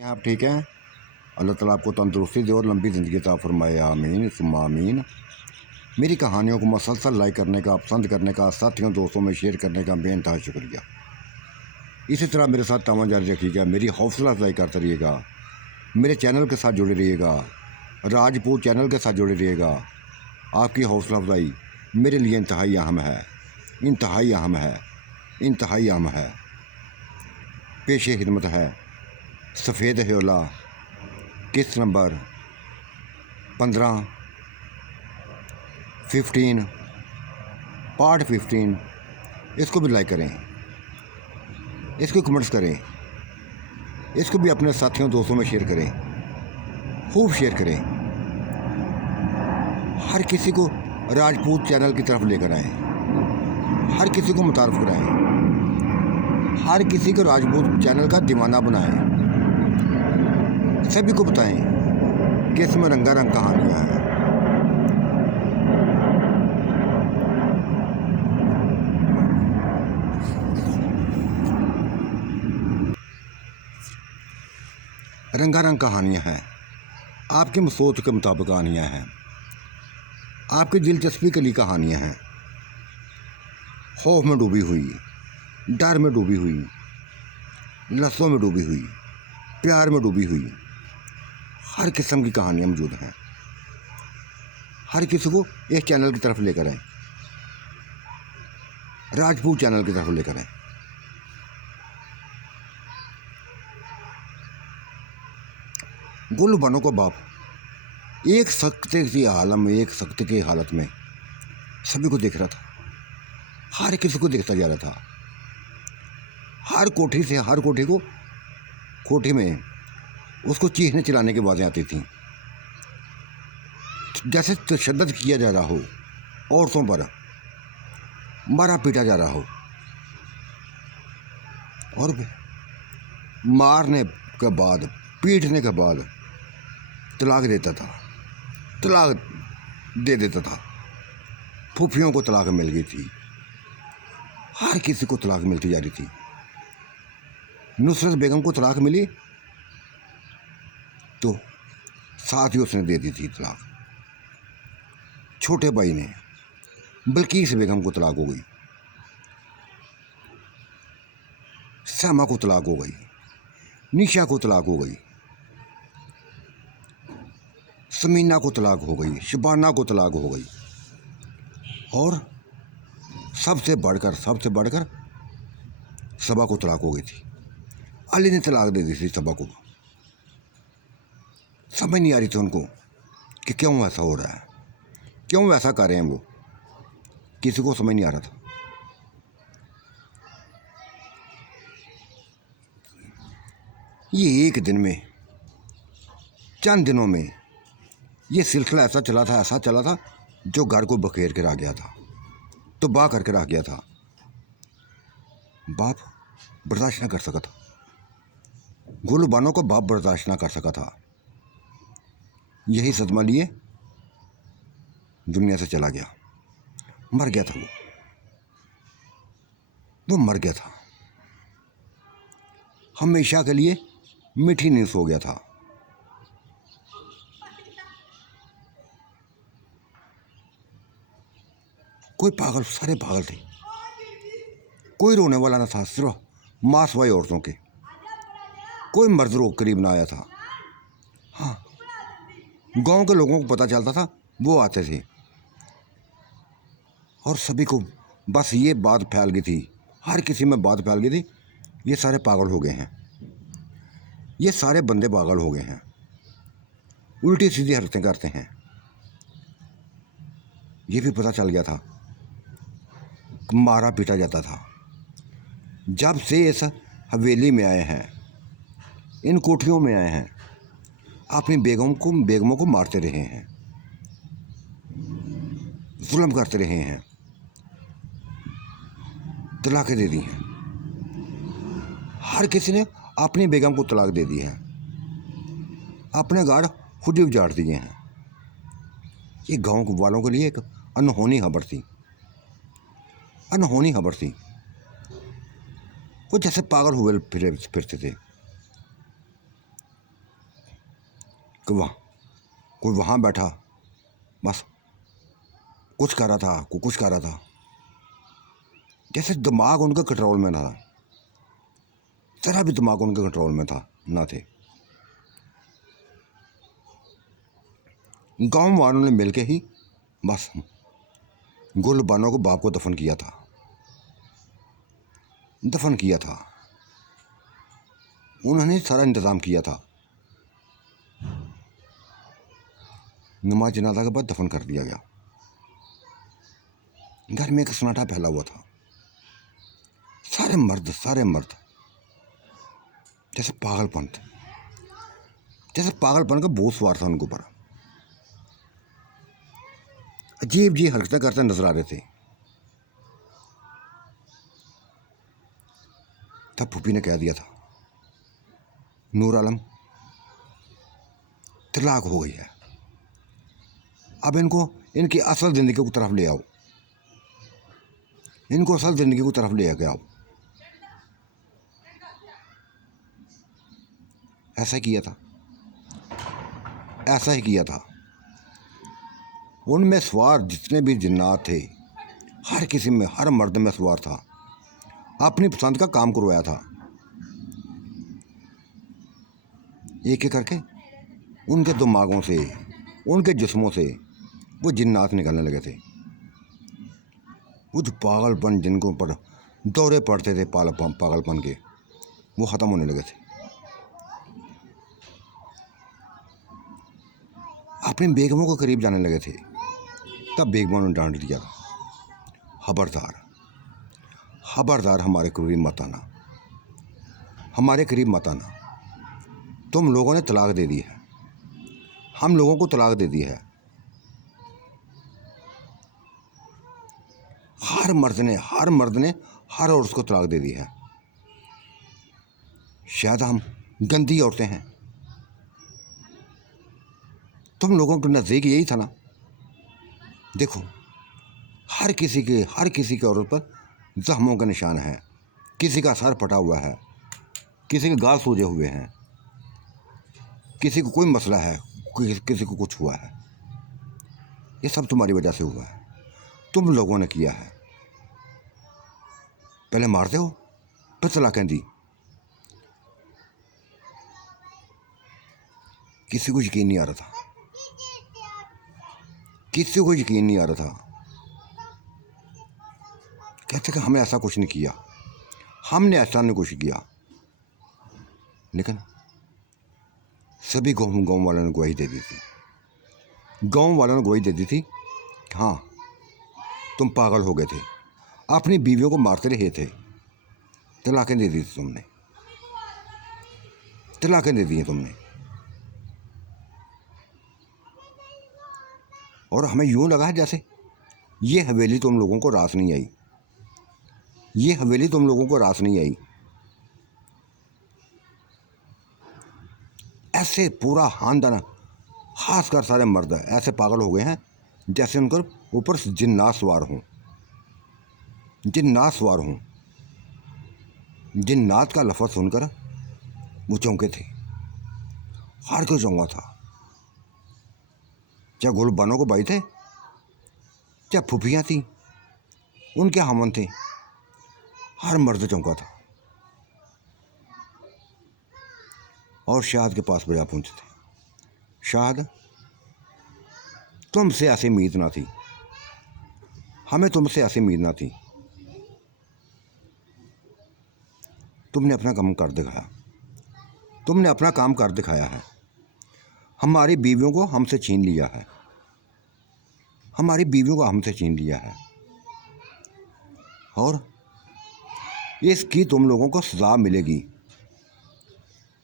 आप ठीक हैं। अल्लाह ताला आपको तंदुरुस्ती दे और लंबी ज़िंदगी अता फरमाए, आमीन सुम्मा आमीन। मेरी कहानियों को मुसलसल लाइक करने का, पसंद करने का, साथियों दोस्तों में शेयर करने का बेइंतहा शुक्रिया। इसी तरह मेरे साथ तावन जारी रखिएगा, मेरी हौसला अफजाई करते रहिएगा, मेरे चैनल के साथ जुड़े रहिएगा, राजपूत चैनल के साथ जुड़े रहिएगा। आपकी हौसला अफजाई मेरे लिए इंतहाई अहम है, इंतहाई अहम है, इंतहाई अहम है। पेशे खिदमत है सफ़ेद ह्योला किस्त नंबर 15, 15 पार्ट 15। इसको भी लाइक करें, इसको कमेंट्स करें, इसको भी अपने साथियों दोस्तों में शेयर करें, खूब शेयर करें। हर किसी को राजपूत चैनल की तरफ लेकर आएँ, हर किसी को मुतारफ़ कराएँ, हर किसी को राजपूत चैनल का दीवाना बनाएं। सभी को बताएं कि इसमें रंगारंग कहानियाँ हैं। रंगारंग कहानियाँ हैं, आपकी सोच के मुताबिक कहानियाँ हैं, आपकी दिलचस्पी के लिए कहानियाँ हैं। खौफ में डूबी हुई, डर में डूबी हुई, लफ्ज़ों में डूबी हुई, प्यार में डूबी हुई, हर किस्म की कहानियाँ मौजूद हैं। हर किसी को इस चैनल की तरफ लेकर आएँ, राजपूत चैनल की तरफ लेकर आएँ। गुल बनो को बाप एक सख्ते की आलम में, एक सख्त की हालत में सभी को देख रहा था, हर किसी को देखता जा रहा था। हर कोठी से हर कोठी में उसको चीखने चिल्लाने की आवाज़ें आती थीं, जैसे तशद्दुद किया जा रहा हो, औरतों पर मारा पीटा जा रहा हो। और मारने के बाद, पीटने के बाद तलाक देता था, तलाक दे देता था। फूफियों को तलाक मिल गई थी, हर किसी को तलाक मिलती जा रही थी। नुसरत बेगम को तलाक मिली तो साथ ही उसने दे दी थी तलाक। छोटे भाई ने बल्कीस बेगम को तलाक हो गई, समा को तलाक हो गई, निशा को तलाक हो गई, समीना को तलाक हो गई, शबाना को तलाक हो गई, और सबसे बढ़कर सबा को तलाक हो गई थी। अली ने तलाक दे दी थी सबा को। समझ नहीं आ रही थी उनको कि क्यों ऐसा हो रहा है, क्यों ऐसा कर रहे हैं वो, किसी को समझ नहीं आ रहा था। ये एक दिन में, चंद दिनों में ये सिलसिला ऐसा चला था जो घर को बखेर कर आ गया था, तबाह करके रख गया था। बाप बर्दाश्त ना कर सका था, गुलबानों को बाप बर्दाश्त ना कर सका था। यही सदमा लिए दुनिया से चला गया, मर गया था वो मर गया था। हमेशा के लिए मीठी नींद सो गया था। कोई पागल, सारे पागल थे, कोई रोने वाला ना था, सिर्फ मासवाई औरतों के। कोई मर्द रोक करीब ना आया था। हाँ, गांव के लोगों को पता चलता था, वो आते थे, और सभी को बस ये बात फैल गई थी, हर किसी में बात फैल गई थी, ये सारे पागल हो गए हैं, ये सारे बंदे पागल हो गए हैं, उल्टी सीधी हरकतें करते हैं। ये भी पता चल गया था, मारा पीटा जाता था। जब से इस हवेली में आए हैं, इन कोठियों में आए हैं, अपनी बेगमों को मारते रहे हैं, जुल्म करते रहे हैं, तलाक़ें दे दी हैं। हर किसी ने अपनी बेगम को तलाक दे दी है, अपने गाड़ खुद ही उजाड़ दिए हैं। ये गांव वालों के लिए एक अनहोनी खबर थी, अनहोनी खबर थी। वो जैसे पागल हुए फिरते थे। कि वहाँ कोई वहाँ बैठा, बस कुछ कर रहा था, कोई कुछ कर रहा था, जैसे दिमाग उनके कंट्रोल में ना था, ज़रा भी दिमाग उनके कंट्रोल में था ना थे। गांव वालों ने मिलके ही बस गुलबानो को बाप को दफन किया था, दफन किया था। उन्होंने सारा इंतज़ाम किया था, नमाज जनाजा के बाद दफन कर दिया गया। घर में एक सन्नाटा फैला हुआ था, सारे मर्द जैसे पागलपन का भूत सवार था उनके ऊपर। अजीब जी हरकतें करते नजर आ रहे थे। तब फूफी ने कह दिया था, नूर आलम तलाक हो गई है, अब इनको इनकी असल ज़िंदगी की तरफ ले आओ, इनको असल ज़िंदगी की तरफ ले आओ। ऐसा किया था, ऐसा ही किया था। उनमें सवार जितने भी जिन्नात थे, हर किसी में, हर मर्द में सवार था, अपनी पसंद का काम करवाया था। एक एक करके उनके दिमागों से, उनके जिस्मों से वो जिन्नात निकलने लगे थे। वो जो पागलपन जिनको पर दौरे पड़ते थे पागलपन के, वो ख़त्म होने लगे थे। अपनी बेगमों के करीब जाने लगे थे। तब बेगमों ने डांट दिया, खबरदार खबरदार हमारे करीब मत आना, हमारे करीब मत आना, तुम लोगों ने तलाक दे दी है, हम लोगों को तलाक दे दी है। हर मर्द ने हर औरत को तलाक दे दी है। शायद हम गंदी औरतें हैं, तुम लोगों के नज़दीक यही था ना। देखो, हर किसी के औरत पर जख्मों का निशान है, किसी का सर फटा हुआ है, किसी के गाल सूजे हुए हैं, किसी को कोई मसला है, किसी को कुछ हुआ है। ये सब तुम्हारी वजह से हुआ है, तुम लोगों ने किया है। पहले मारते हो, फिर तलाकें दी। किसी को यकीन नहीं आ रहा था, किसी को यकीन नहीं आ रहा था। कहते कि हमने ऐसा कुछ नहीं किया, हमने ऐसा नहीं कुछ किया। लेकिन सभी गाँव वालों ने गवाही दे दी थी, गाँव वालों ने गवाही दे दी थी कि हाँ, तुम पागल हो गए थे, अपनी बीवियों को मारते रहे थे, तलाकें दे दी थी तुमने, तलाकें दे दी हैं तुमने। और हमें यूँ लगा है जैसे ये हवेली तुम लोगों को रास नहीं आई, ये हवेली तुम लोगों को रास नहीं आई। ऐसे पूरा खानदान, खासकर सारे मर्द ऐसे पागल हो गए हैं जैसे उनके ऊपर जिन्नात सवार हों, जिन्नात सवार हों। जिन्नात का लफ्ज़ सुनकर वो चौंके थे, हर कोई चौंका था, चाहे गुलबानों को भाई थे, चाहे फुफियाँ थी, उनके हमन थे, हर मर्द चौंका था। और शाहद के पास बजा पहुँचे थे, शाहद तुमसे ऐसी उम्मीद ना थी, हमें तुमसे ऐसी उम्मीद ना थी, तुमने अपना काम कर दिखाया, तुमने अपना काम कर दिखाया है। हमारी बीवियों को हमसे छीन लिया है, हमारी बीवियों को हमसे छीन लिया है, और इसकी तुम लोगों को सज़ा मिलेगी,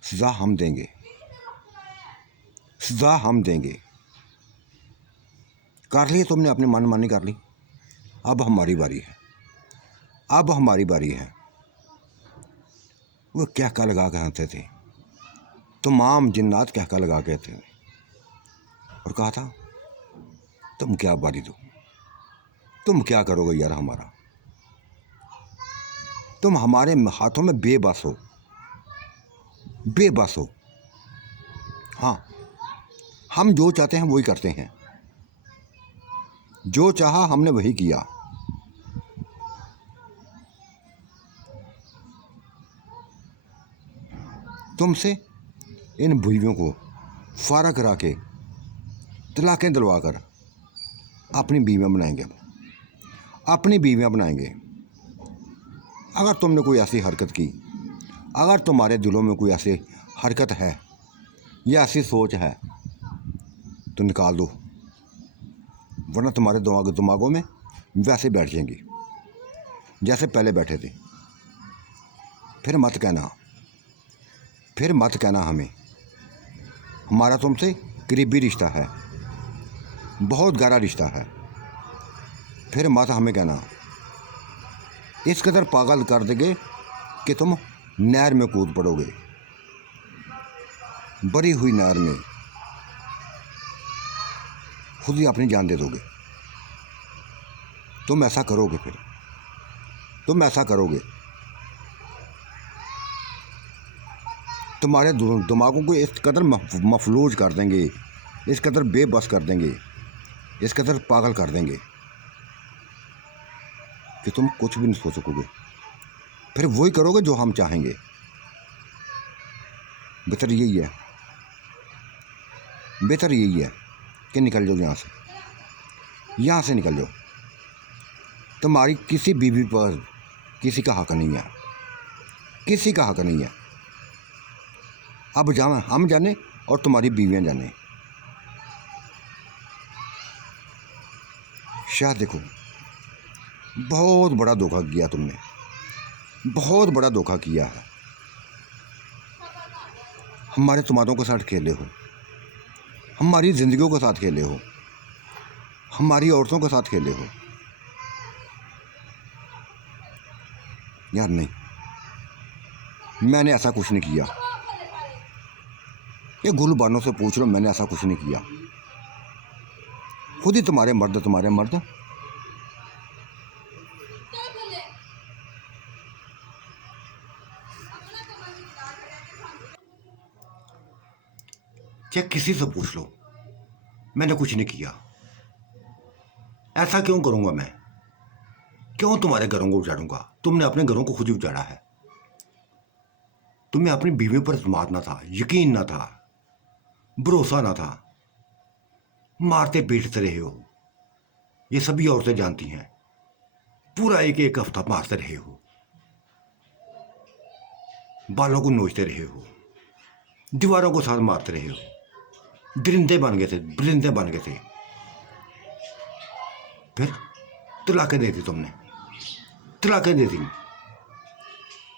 सज़ा हम देंगे, सज़ा हम देंगे। कर ली तुमने, अपनी मनमानी कर ली, अब हमारी बारी है, अब हमारी बारी है। वो क्या क्या लगा के हंसते थे, तमाम जिन्नात क्या क्या लगा के थे, और कहा था तुम क्या बारी दो, तुम क्या करोगे यार हमारा, तुम हमारे हाथों में बेबस हो, बेबस हो। हाँ, हम जो चाहते हैं वही करते हैं, जो चाहा हमने वही किया। तुमसे इन बीवियों को फारा करा के तलाक़ें दिलवा कर अपनी बीवियाँ बनाएंगे, अपनी बीवियाँ बनाएंगे। अगर तुमने कोई ऐसी हरकत की, अगर तुम्हारे दिलों में कोई ऐसी हरकत है या ऐसी सोच है तो निकाल दो, वरना तुम्हारे दिमागों में वैसे बैठ जाएंगी जैसे पहले बैठे थे। फिर मत कहना हमें, हमारा तुमसे करीबी रिश्ता है, बहुत गहरा रिश्ता है। फिर मत हमें कहना, इस कदर पागल कर देंगे कि तुम नहर में कूद पड़ोगे, भरी हुई नहर में खुद ही अपनी जान दे दोगे। तुम ऐसा करोगे, फिर तुम ऐसा करोगे, तुम्हारे दिमागों को इस कदर मफलूज कर देंगे, इस कदर बेबस कर देंगे, इस कदर पागल कर देंगे कि तुम कुछ भी नहीं सोच सकोगे। फिर वही करोगे जो हम चाहेंगे। बेहतर यही है कि निकल जाओ यहाँ से निकल जाओ। तुम्हारी किसी बीवी पर किसी का हक नहीं है, किसी का हक नहीं है। अब हम जाने और तुम्हारी बीवियाँ जाने। शायद देखो, बहुत बड़ा धोखा किया तुमने, बहुत बड़ा धोखा किया है। हमारे तुम्हारों के साथ खेले हो, हमारी ज़िंदगियों के साथ खेले हो, हमारी औरतों के साथ खेले हो। यार नहीं, मैंने ऐसा कुछ नहीं किया। ये गुलबानों से पूछ लो, मैंने ऐसा कुछ नहीं किया। खुद ही तुम्हारे मर्द चाहे किसी से पूछ लो, मैंने कुछ नहीं किया। ऐसा क्यों करूंगा मैं? क्यों तुम्हारे घरों को उजाड़ूंगा? तुमने अपने घरों को खुद ही उजाड़ा है। तुम्हें अपनी बीवी पर एतमाद ना था, यकीन ना था, भरोसा ना था, मारते पीटते रहे हो। ये सभी औरतें जानती हैं। पूरा एक हफ्ता मारते रहे हो, बालों को नोचते रहे हो, दीवारों को साथ मारते रहे हो। दरिंदे बन गए थे। फिर तलाक़ें दे दी तुमने, तलाक़ें दे दी।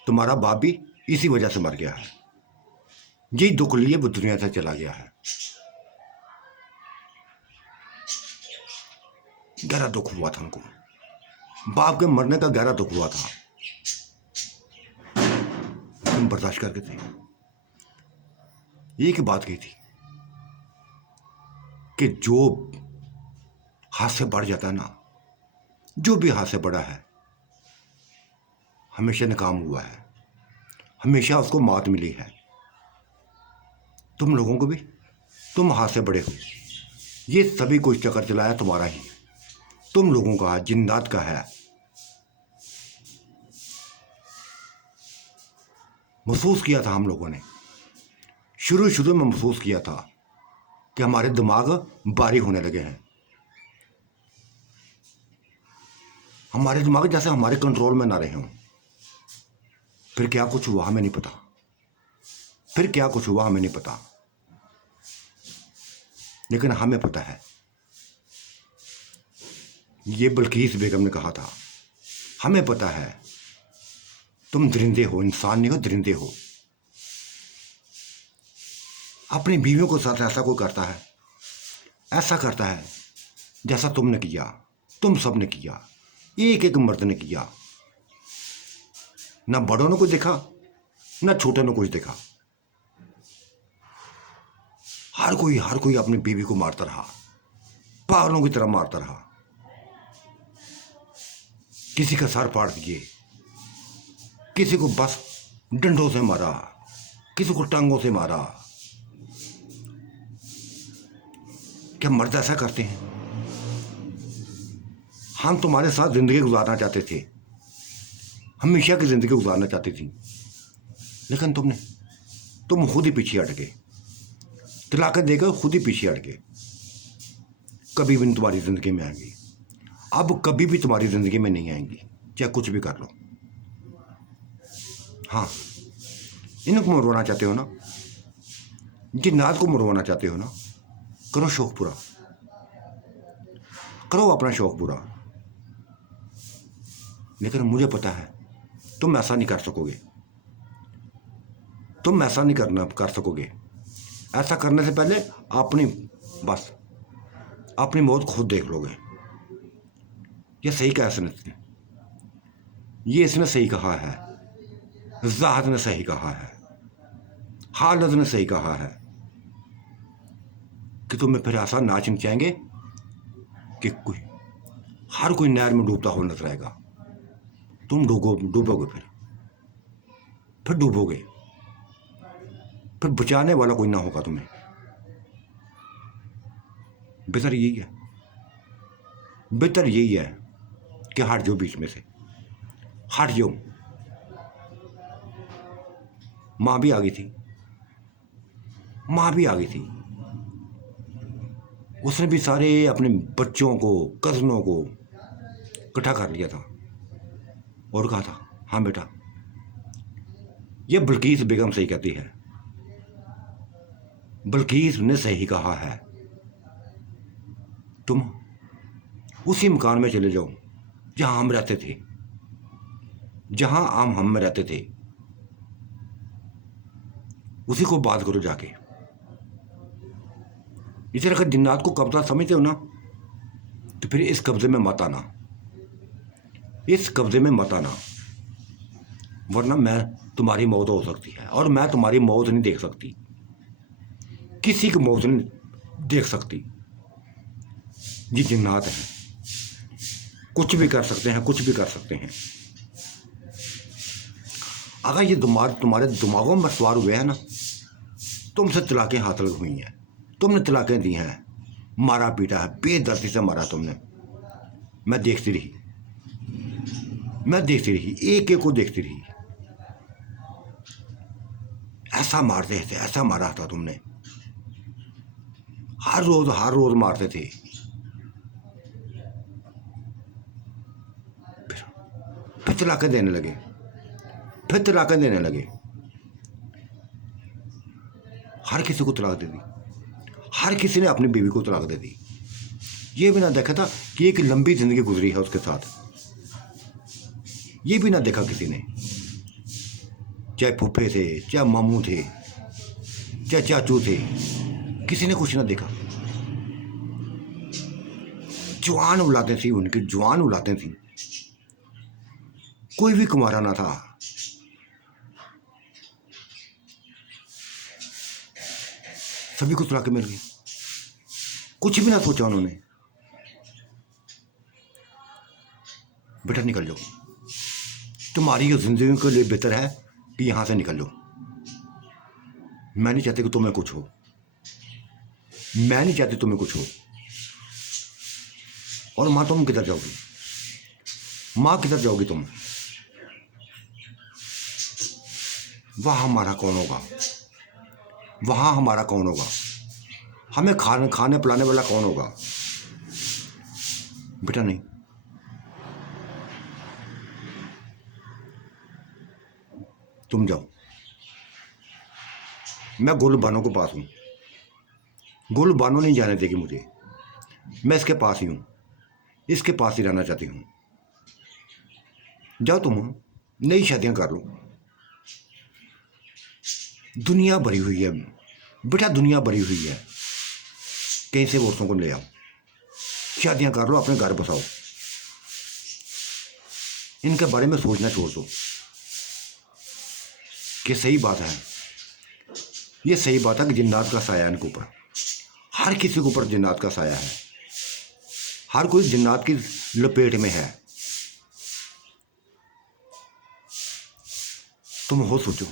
तुम्हारा बाप भी इसी वजह से मर गया है। यही दुख लिए वो दुनिया से चला गया है। गहरा दुख हुआ था हमको, बाप के मरने का गहरा दुख हुआ था। हम बर्दाश्त करके थे। एक बात कही थी कि जो हाथ से बढ़ जाता है ना, जो भी हाथ से बढ़ा है, हमेशा नाकाम हुआ है, हमेशा उसको मात मिली है। तुम लोगों को भी, तुम हाथ से बड़े हो। ये सभी कुछ चक्कर चलाया तुम्हारा ही, तुम लोगों का, जिन्नात का है। महसूस किया था हम लोगों ने, शुरू में महसूस किया था कि हमारे दिमाग भारी होने लगे हैं। हमारे दिमाग जैसे हमारे कंट्रोल में ना रहे हों। फिर क्या कुछ हुआ हमें नहीं पता, फिर क्या कुछ हुआ हमें नहीं पता, लेकिन हमें पता है। ये बल्कीस बेगम ने कहा था, हमें पता है तुम दरिंदे हो, इंसान नहीं हो, दरिंदे हो। अपनी बीवियों के साथ ऐसा कोई करता है, ऐसा करता है जैसा तुमने किया, तुम सब ने किया, एक मर्द ने किया। ना बड़ों ने कुछ देखा, ना छोटों ने कुछ देखा। हर कोई अपनी बीवी को मारता रहा, पागलों की तरह मारता रहा। किसी का सर फाड़ दिए, किसी को बस डंडों से मारा, किसी को टांगों से मारा। क्या मर्द ऐसा करते हैं? हम तुम्हारे साथ ज़िंदगी गुजारना चाहते थे, हमेशा की ज़िंदगी गुजारना चाहती थी, लेकिन तुम खुद ही पीछे हट गए, तलाक़ें देकर खुद ही पीछे हट गए। कभी भी तुम्हारी ज़िंदगी में आएंगी, अब कभी भी तुम्हारी ज़िंदगी में नहीं आएंगी, चाहे कुछ भी कर लो। हाँ, इनको मरवाना चाहते हो ना, जिन्नात को मरवाना चाहते हो ना, करो शौक़ पूरा, करो अपना शौक़ पूरा। लेकिन मुझे पता है तुम ऐसा नहीं कर सकोगे, तुम ऐसा नहीं कर सकोगे। ऐसा करने से पहले अपनी मौत खुद देख लोगे। ये सही कहा इसने, इसने सही कहा है, ज़ाहद ने सही कहा है, हालत ने सही कहा है कि तुम्हें फिर ऐसा नाचना चाहेंगे कि हर कोई नहर में डूबता हुआ नजर आएगा। तुम डूबोगे, फिर डूबोगे, फिर बचाने वाला कोई ना होगा तुम्हें। बेहतर यही है कि हट जाओ, बीच में से हट जाओ। माँ भी आ गई थी, उसने भी सारे अपने बच्चों को, कज़नों को इकट्ठा कर लिया था और कहा था, हाँ बेटा, ये बल्कीस बेगम सही कहती है, बल्कीस ने सही कहा है, तुम उसी मकान में चले जाओ जहां हम रहते थे, जहां हम रहते थे, उसी को बात करो जाके। इसे अगर जिन्नात को कब्जा समझते हो ना, तो फिर इस कब्जे में मत आना, वरना मैं तुम्हारी मौत हो सकती है, और मैं तुम्हारी मौत नहीं देख सकती, किसी की मौत नहीं देख सकती। ये जिन्नात हैं, कुछ भी कर सकते हैं। अगर ये तुम्हारे दिमागों में सवार हुए हैं ना, तुमसे तलाक़ें हासिल हुई हैं, तुमने तलाक़ें दी हैं, मारा पीटा है, बेदर्दी से मारा तुमने। मैं देखती रही, एक को देखती रही। ऐसा मारा था तुमने, हर रोज मारते थे। फिर तलाक़ें देने लगे, हर किसी को तलाक दे दी, हर किसी ने अपनी बीवी को तलाक दे दी। ये भी ना देखा था कि एक लंबी ज़िंदगी गुजरी है उसके साथ, ये भी ना देखा किसी ने, चाहे फूफे थे, चाहे मामू थे, चाहे चाचू थे, किसी ने कुछ ना देखा। जवान औलादें थी उनकी, कोई भी कुंवारा ना था। सभी को तलाक मिल गई, कुछ भी ना सोचा उन्होंने। बेटा निकल जाओ, तुम्हारी ये जिंदगी के लिए बेहतर है कि यहां से निकल जाओ। मैं नहीं चाहती कि तुम्हें कुछ हो, और माँ तुम किधर जाओगी? तुम? वहाँ हमारा कौन होगा? हमें खाने पिलाने वाला कौन होगा? बेटा नहीं, तुम जाओ। मैं गुल बानो के पास हूँ, गुल बानो नहीं जाने देगी मुझे, मैं इसके पास ही हूँ, इसके पास ही रहना चाहती हूँ। जाओ तुम, नई शादियाँ कर लो। दुनिया भरी हुई है बेटा, कहीं से औरतों को ले आओ, शादियाँ कर लो, अपने घर बसाओ। इनके बारे में सोचना छोड़ दो कि सही बात है, ये सही बात है कि जिन्नात का साया इनके ऊपर, हर किसी के ऊपर जिन्नात का साया है, हर कोई जिन्नात की लपेट में है। तुम हो सोचो,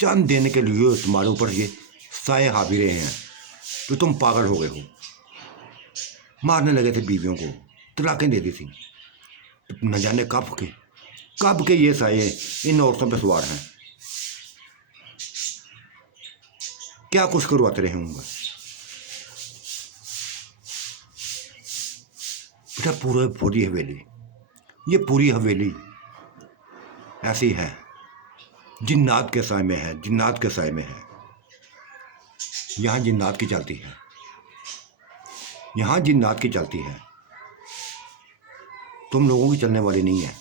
चंद देने के लिए तुम्हारे ऊपर ये साए हावी रहे हैं, तो तुम पागल हो गए हो। मारने लगे थे बीवियों को, तलाकें दे दी थी। न जाने कब के ये साये इन औरतों पे सवार हैं, क्या कुछ करवाते रहे होंगे। बेटा पूरी हवेली, ये पूरी हवेली ऐसी है, जिन्नात के साए में है, जिन्नात के साए में है। यहाँ जिन्नात की चलती है, यहाँ जिन्नात की चलती है, तुम लोगों की चलने वाली नहीं है,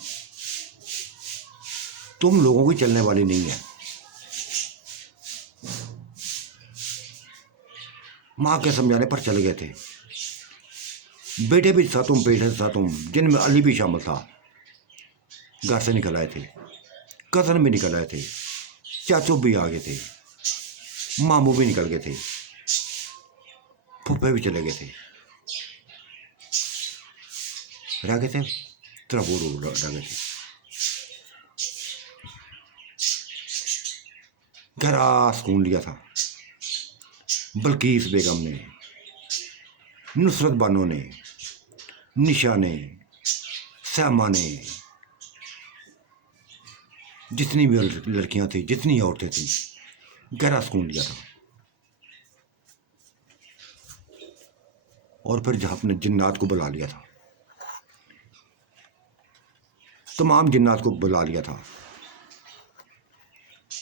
तुम लोगों की चलने वाली नहीं है। माँ के समझाने पर चले गए थे, बेटे भी था तुम, बेटे था तुम, जिनमें अली भी शामिल था। घर से निकल आए थे, कज़न भी निकल आए थे, चाचू भी आ गए थे, मामू भी निकल गए थे, फूफे भी चले गए थे, रह गए थे तेरा वो रह गए थे। गहरा सुकून लिया था बल्कीस बेगम ने, नुसरत बानो ने, निशा ने, सैमा ने, जितनी भी लड़कियां थी, जितनी औरतें थी, गहरा सुकून लिया था। और फिर जहाँ अपने जिन्नात को बुला लिया था, तमाम जिन्नात को बुला लिया था,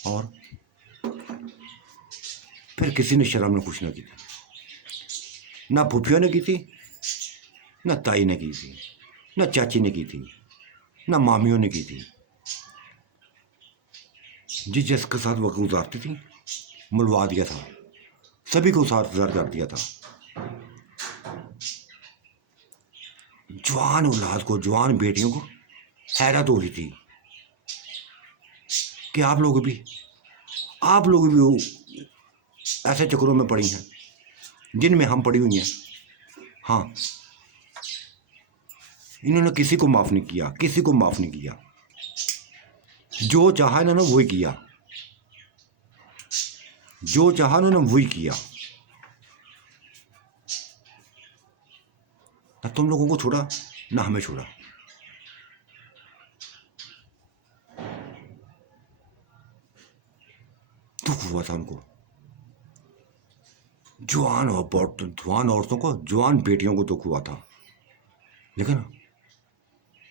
और फिर किसी ने शर्म में कुछ न की थी, ना फूफियों ने की थी, ना ताई ने की थी, ना चाची ने की थी, ना मामियों ने की थी। जिसके साथ वक्त गुजारती थी मिलवा दिया था, सभी को साथ गुजार कर दिया था। जवान औलाद को, जवान बेटियों को हैरत हो रही थी कि आप लोग भी ऐसे चक्करों में पड़ी हैं जिनमें हम पड़ी हुई हैं। हाँ, इन्होंने किसी को माफ़ नहीं किया, किसी को माफ़ नहीं किया। जो चाहा इन्होंने वही किया, जो चाहा इन्होंने वही किया। ना तुम लोगों को छोड़ा, ना हमें छोड़ा। दुख हुआ था उनको, जवान औरतों को, जवान बेटियों को दुख हुआ था। लेकिन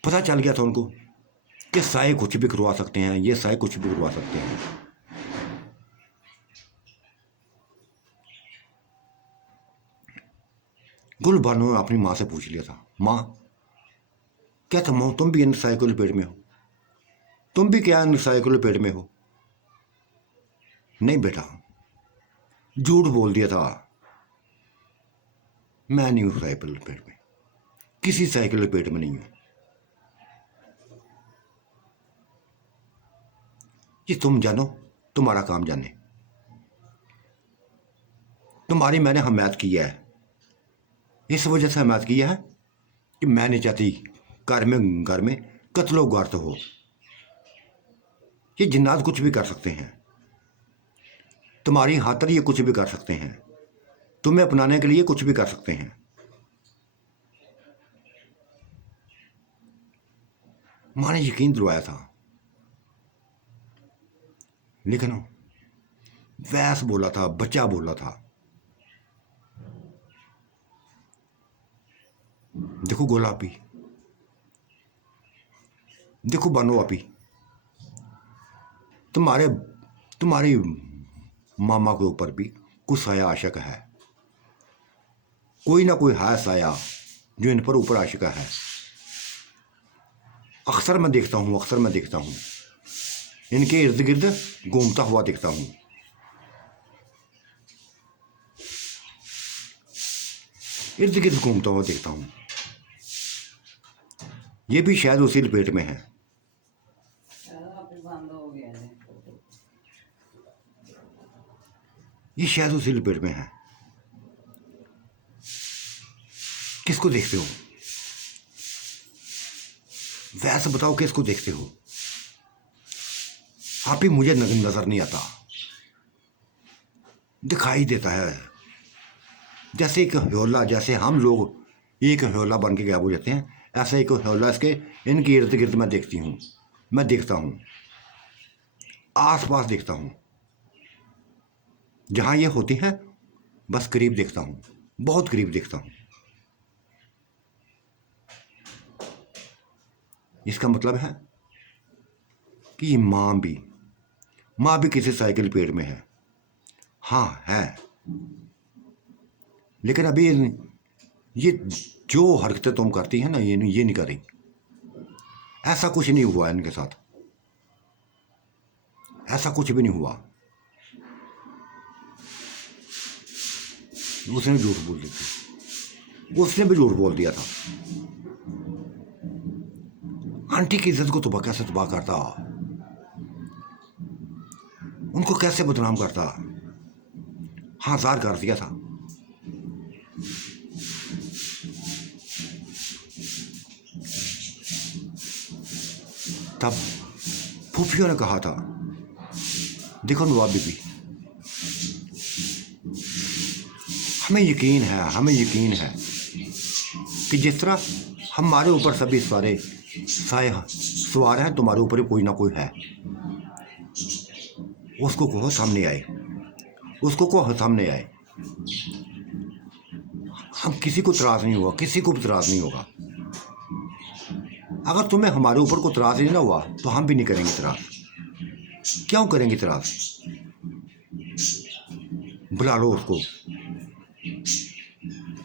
पता चल गया था उनको कि साए कुछ भी करवा सकते हैं, ये साए कुछ भी करवा सकते हैं। गुलबानो ने अपनी माँ से पूछ लिया था, माँ क्या तुम भी इन साए को लपेट में हो? तुम भी क्या इन साए को लपेट में हो? नहीं बेटा, झूठ बोल दिया था, मैं नहीं हूं साइकिल लपेट में, किसी साइकिल लपेट में नहीं हूं। ये तुम जानो, तुम्हारा काम जाने। तुम्हारी मैंने हमायत की है, इस वजह से हमायत की है कि मैं नहीं चाहती घर में कत्लो गार्त हो। ये जिन्नात कुछ भी कर सकते हैं, तुम्हारी खातिर ये कुछ भी कर सकते हैं, तुम्हें अपनाने के लिए कुछ भी कर सकते हैं। माँ ने यकीन दिलवाया था, लेकिन वैस बोला था, बच्चा बोला था। देखो गोला आपी, देखो बानो आपी, तुम्हारी मामा के ऊपर भी कुछ साया आशिक है, कोई ना कोई है साया जो इन पर ऊपर आशिक है। अक्सर मैं देखता हूँ, इनके इर्द गिर्द घूमता हुआ दिखता हूँ। इर्द गिर्द घूमता हुआ देखता हूँ। ये भी शायद उसी लपेट में है। ये शायद उसी लपेट में है। किसको देखते हो? वैसे बताओ किसको देखते हो? आप ही मुझे नजर नहीं आता, दिखाई देता है जैसे एक ह्योला, जैसे हम लोग एक हौला बन के गायब हो जाते हैं। ऐसा एक हौला इसके इनके इर्द गिर्द मैं देखता हूँ, आस पास देखता हूँ। जहाँ ये होती हैं बस करीब देखता हूँ, बहुत करीब देखता हूँ। इसका मतलब है कि ये माँ भी किसी साइकिल पेड़ में है। हाँ है, लेकिन अभी ये जो हरकतें तुम करती हैं ना, ये नहीं कर रही। ऐसा कुछ नहीं हुआ इनके साथ, ऐसा कुछ भी नहीं हुआ। उसने झूठ बोल दी थी, उसने भी झूठ बोल दिया था। आंटी की इज्जत को कैसे तबाह करता, उनको कैसे बदनाम करता। हाँ, जार कर दिया था। तब फूफियों ने कहा था, देखो नवाब बीबी, हमें यकीन है कि जिस तरह हमारे ऊपर सभी सारे साए सवार हैं, तुम्हारे ऊपर कोई ना कोई है। उसको कहो सामने आए, उसको कहो सामने आए। हम किसी को त्रास नहीं हुआ, किसी को भी त्रास नहीं होगा। अगर तुम्हें हमारे ऊपर को त्रास ही ना हुआ तो हम भी नहीं करेंगे त्रास। क्यों करेंगे त्रास? बुला लो उसको,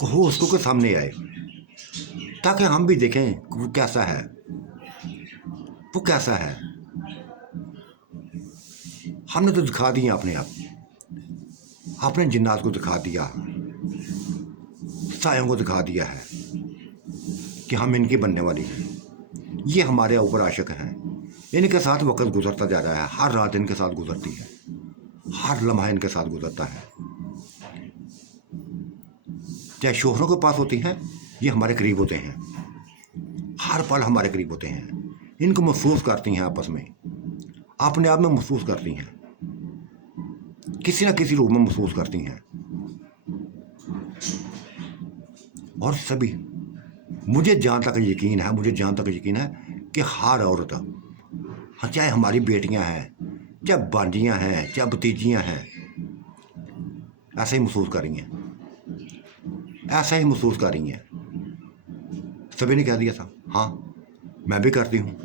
कहो उसको के सामने आए, ताकि हम भी देखें वो कैसा है, वो कैसा है। हमने तो दिखा दिया अपने आप, आपने जिन्नात को दिखा दिया, सायों को दिखा दिया है कि हम इनकी बनने वाली हैं। ये हमारे ऊपर आशिक हैं, इनके साथ वक्त गुजरता जा रहा है, हर रात इनके साथ गुजरती है, हर लम्हा इनके साथ गुजरता है। चाहे शोहरों के पास होती हैं, ये हमारे करीब होते हैं, हर पल हमारे करीब होते हैं। इनको महसूस करती हैं, आपस में अपने आप में महसूस करती हैं, किसी न किसी रूप में महसूस करती हैं। और सभी मुझे जहाँ तक यकीन है कि हर औरत, चाहे हमारी बेटियां हैं, चाहे बांजियां हैं, चाहे भतीजियां हैं, ऐसा ही महसूस कर रही हैं, ऐसा ही महसूस कर रही हैं। सभी ने कह दिया था, हाँ मैं भी करती हूँ।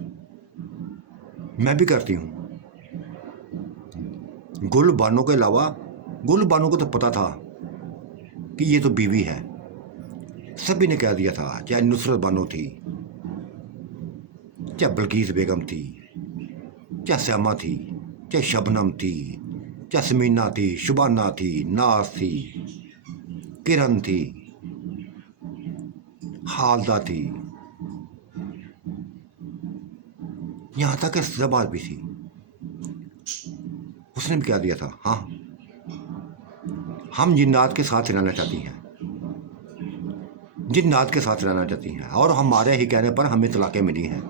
गुल बानो के अलावा, गुल बानो को तो पता था कि ये तो बीवी है। सभी ने कह दिया था, चाहे नुसरत बानो थी, चाहे बल्कीस बेगम थी, चाहे श्यामा थी, चाहे शबनम थी, चाहे समीना थी, शुबाना थी, नाज थी, किरण थी, हालदा थी, यहाँ तक कि जबात भी थी। उसने भी कह दिया था, हाँ हम जिन्नात के साथ रहना चाहती हैं, जिन्नात के साथ रहना चाहती हैं, और हमारे ही कहने पर हमें तलाक़ें मिली हैं,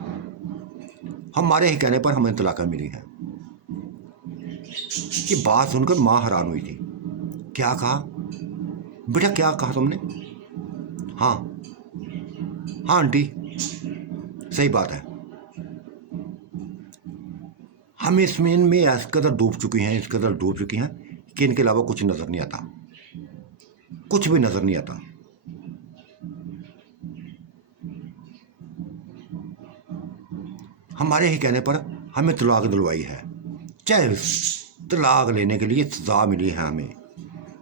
हमारे ही कहने पर हमें तलाक़ें मिली हैं। ये बात सुनकर माँ हैरान हुई थी। क्या कहा बेटा, क्या कहा तुमने? हाँ आंटी, सही बात है। हम इसमें इस कदर डूब चुकी हैं कि इनके अलावा कुछ नज़र नहीं आता, कुछ भी नज़र नहीं आता। हमारे ही कहने पर हमें तलाक दिलवाई है, चाहे तलाक लेने के लिए सजा मिली है, हमें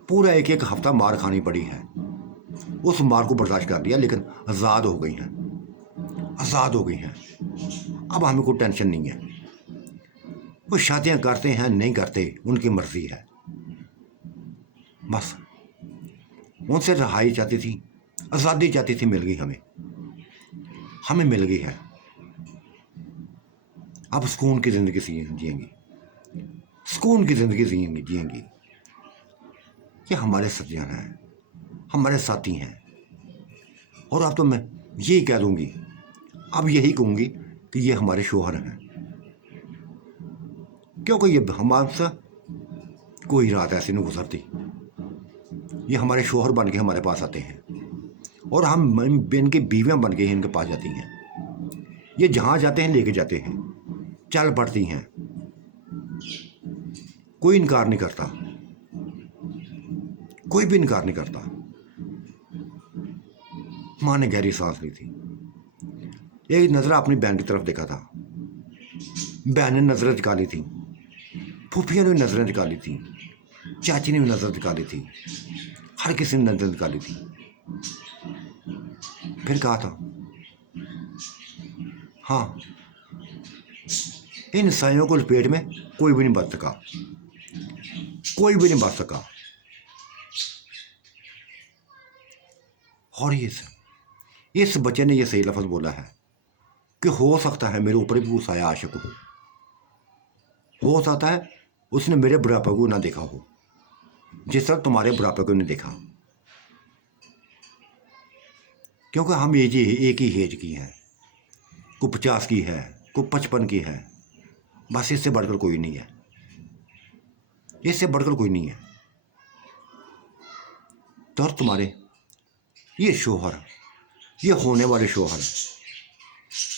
पूरा एक हफ्ता मार खानी पड़ी है। उस मार को बर्दाश्त कर लिया, लेकिन आज़ाद हो गई हैं। अब हमें कोई टेंशन नहीं है। वो शादियां करते हैं नहीं करते, उनकी मर्जी है। बस उनसे रहाई चाहती थी, आज़ादी चाहती थी, मिल गई हमें मिल गई है। अब सुकून की ज़िंदगी जिएंगी, सुकून की ज़िंदगी जिएंगी। ये हमारे सज्जन हैं, हमारे साथी हैं। और अब तो मैं यही कह दूंगी, अब यही कहूँगी कि ये हमारे शोहर हैं, क्योंकि ये हमसे कोई रात ऐसी नहीं गुजरती। ये हमारे शोहर बन के हमारे पास आते हैं और हम इनकी बीवियाँ बन के इनके पास जाती हैं। ये जहाँ जाते हैं लेके जाते हैं, चल पड़ती हैं, कोई इनकार नहीं करता, कोई भी इनकार नहीं करता। माँ ने गहरी सांस ली थी, एक नज़र अपनी बहन की तरफ देखा था। बहन ने नज़रें निकाली थी, फूफिया ने भी नज़रें निकाली थी, चाची ने भी नज़र निकाली थी, हर किसी ने नज़र निकाली थी। फिर कहा था, हाँ, इन साइयों को लपेट में कोई भी नहीं बच सका, कोई भी नहीं बच सका। और इस बच्चे ने यह सही लफ्ज़ बोला है कि हो सकता है मेरे ऊपर भी वो साया आशिक हो सकता है उसने मेरे बुढ़ापे को ना देखा हो जिस तरह तुम्हारे बुढ़ापे को नहीं देखा, क्योंकि हम एज एक ही एज की है, को 50 की है, को 55 की है, बस इससे बढ़कर कोई नहीं है, इससे बढ़कर कोई नहीं है। तो और तुम्हारे ये शोहर, ये होने वाले शोहर,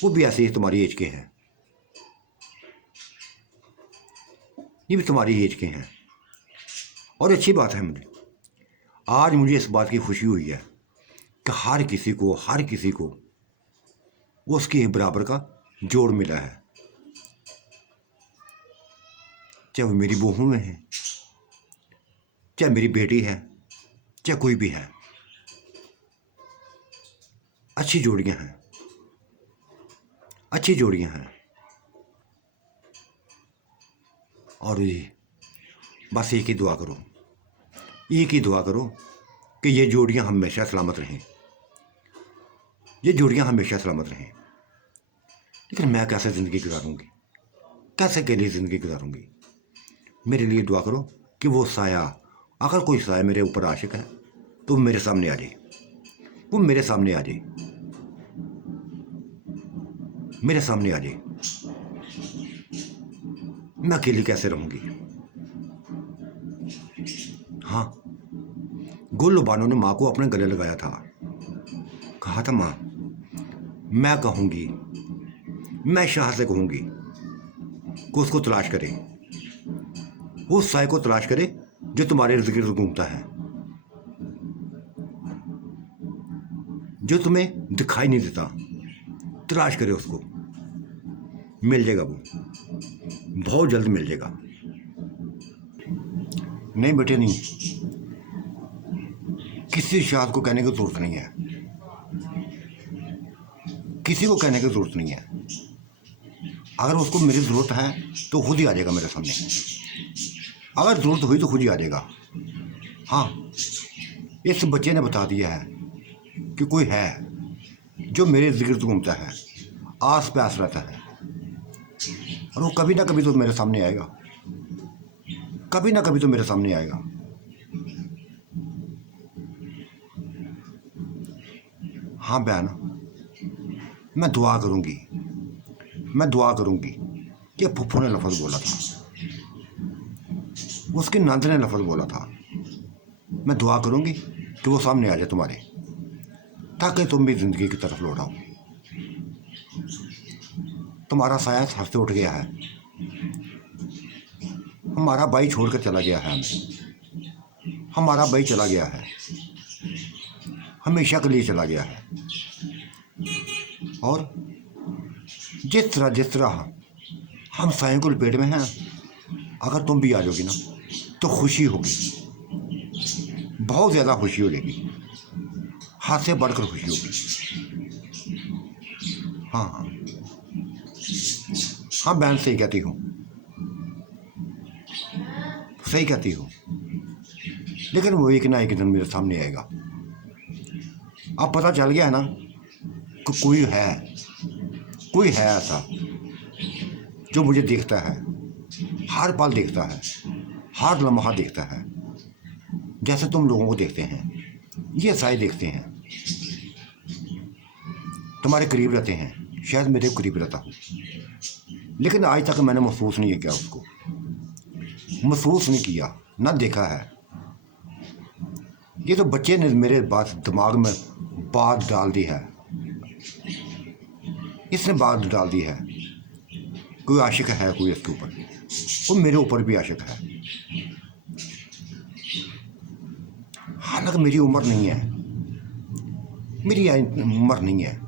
वो भी ऐसे ही तुम्हारी एज के हैं, ये भी तुम्हारी एज के हैं। और अच्छी बात है, आज मुझे इस बात की खुशी हुई है कि हर किसी को उसके बराबर का जोड़ मिला है, चाहे वो मेरी बहू में है, चाहे मेरी बेटी है, चाहे कोई भी है। अच्छी जोड़ियां हैं, अच्छी जोड़ियां हैं। और ये बस एक ही दुआ करो, एक ही दुआ करो कि ये जोड़ियां हमेशा सलामत रहें, ये जोड़ियां हमेशा सलामत रहें। लेकिन मैं कैसे ज़िंदगी गुजारूंगी, कैसे अकेली ज़िंदगी गुजारूंगी? मेरे लिए दुआ करो कि वो साया, अगर कोई साया मेरे ऊपर आशिक है तो मेरे सामने आ जाए, वो मेरे सामने आ जाए, मेरे सामने आ जाए। मैं अकेली कैसे रहूंगी? हाँ, गुल बानो ने माँ को अपने गले लगाया था, कहा था, माँ मैं कहूंगी, मैं शाह से कहूंगी कि उसको तलाश करे, उस साय को तलाश करे जो तुम्हारे इर्द गिर्द घूमता है, जो तुम्हें दिखाई नहीं देता। तलाश करे उसको, मिल जाएगा, वो बहुत जल्द मिल जाएगा। नहीं बेटे नहीं, किसी शायद को कहने की जरूरत नहीं है, किसी को कहने की जरूरत नहीं है। अगर उसको मेरी ज़रूरत है तो खुद ही आ जाएगा मेरे सामने, अगर ज़रूरत हुई तो खुद ही आ जाएगा। हाँ, इस बच्चे ने बता दिया है कि कोई है जो मेरे गिर्द घूमता है, आस पास रहता है, और वो कभी ना कभी तो मेरे सामने आएगा, कभी ना कभी तो मेरे सामने आएगा। हाँ बहन, मैं दुआ करूँगी, मैं दुआ करूँगी कि फुफ्फू ने लफ्ज़ बोला था, उसकी नंद ने लफ्ज़ बोला था, मैं दुआ करूँगी कि वो सामने आ जाए तुम्हारे, ताकि तुम भी ज़िंदगी की तरफ लौट आओ। तुम्हारा साया सर से उठ गया है, हमारा भाई छोड़कर चला गया है हमें, हमारा भाई चला गया है, हमेशा के लिए चला गया है। और जिस तरह हम सायों को लपेट में हैं, अगर तुम भी आ जाओगी ना तो खुशी होगी, बहुत ज़्यादा खुशी हो जाएगी, हाथ से बढ़कर खुशी होगी। हाँ हाँ हाँ बहन, सही कहती हूँ, सही कहती हूँ। लेकिन वो एक ना एक दिन मेरे सामने आएगा। अब पता चल गया है ना कि कोई है ऐसा जो मुझे देखता है, हर पल देखता है, हर लम्हा देखता है, जैसे तुम लोगों को देखते हैं, ये साए देखते हैं, तुम्हारे करीब रहते हैं, शायद मेरे करीब रहता हूँ, लेकिन आज तक मैंने महसूस नहीं किया, उसको महसूस नहीं किया, ना देखा है। ये तो बच्चे ने मेरे बात दिमाग में बात डाल दी है, इसने बात डाल दी है। कोई आशिक है कोई इसके ऊपर, वो मेरे ऊपर भी आशिक है। हालांकि मेरी उम्र नहीं है, मेरी उम्र नहीं है,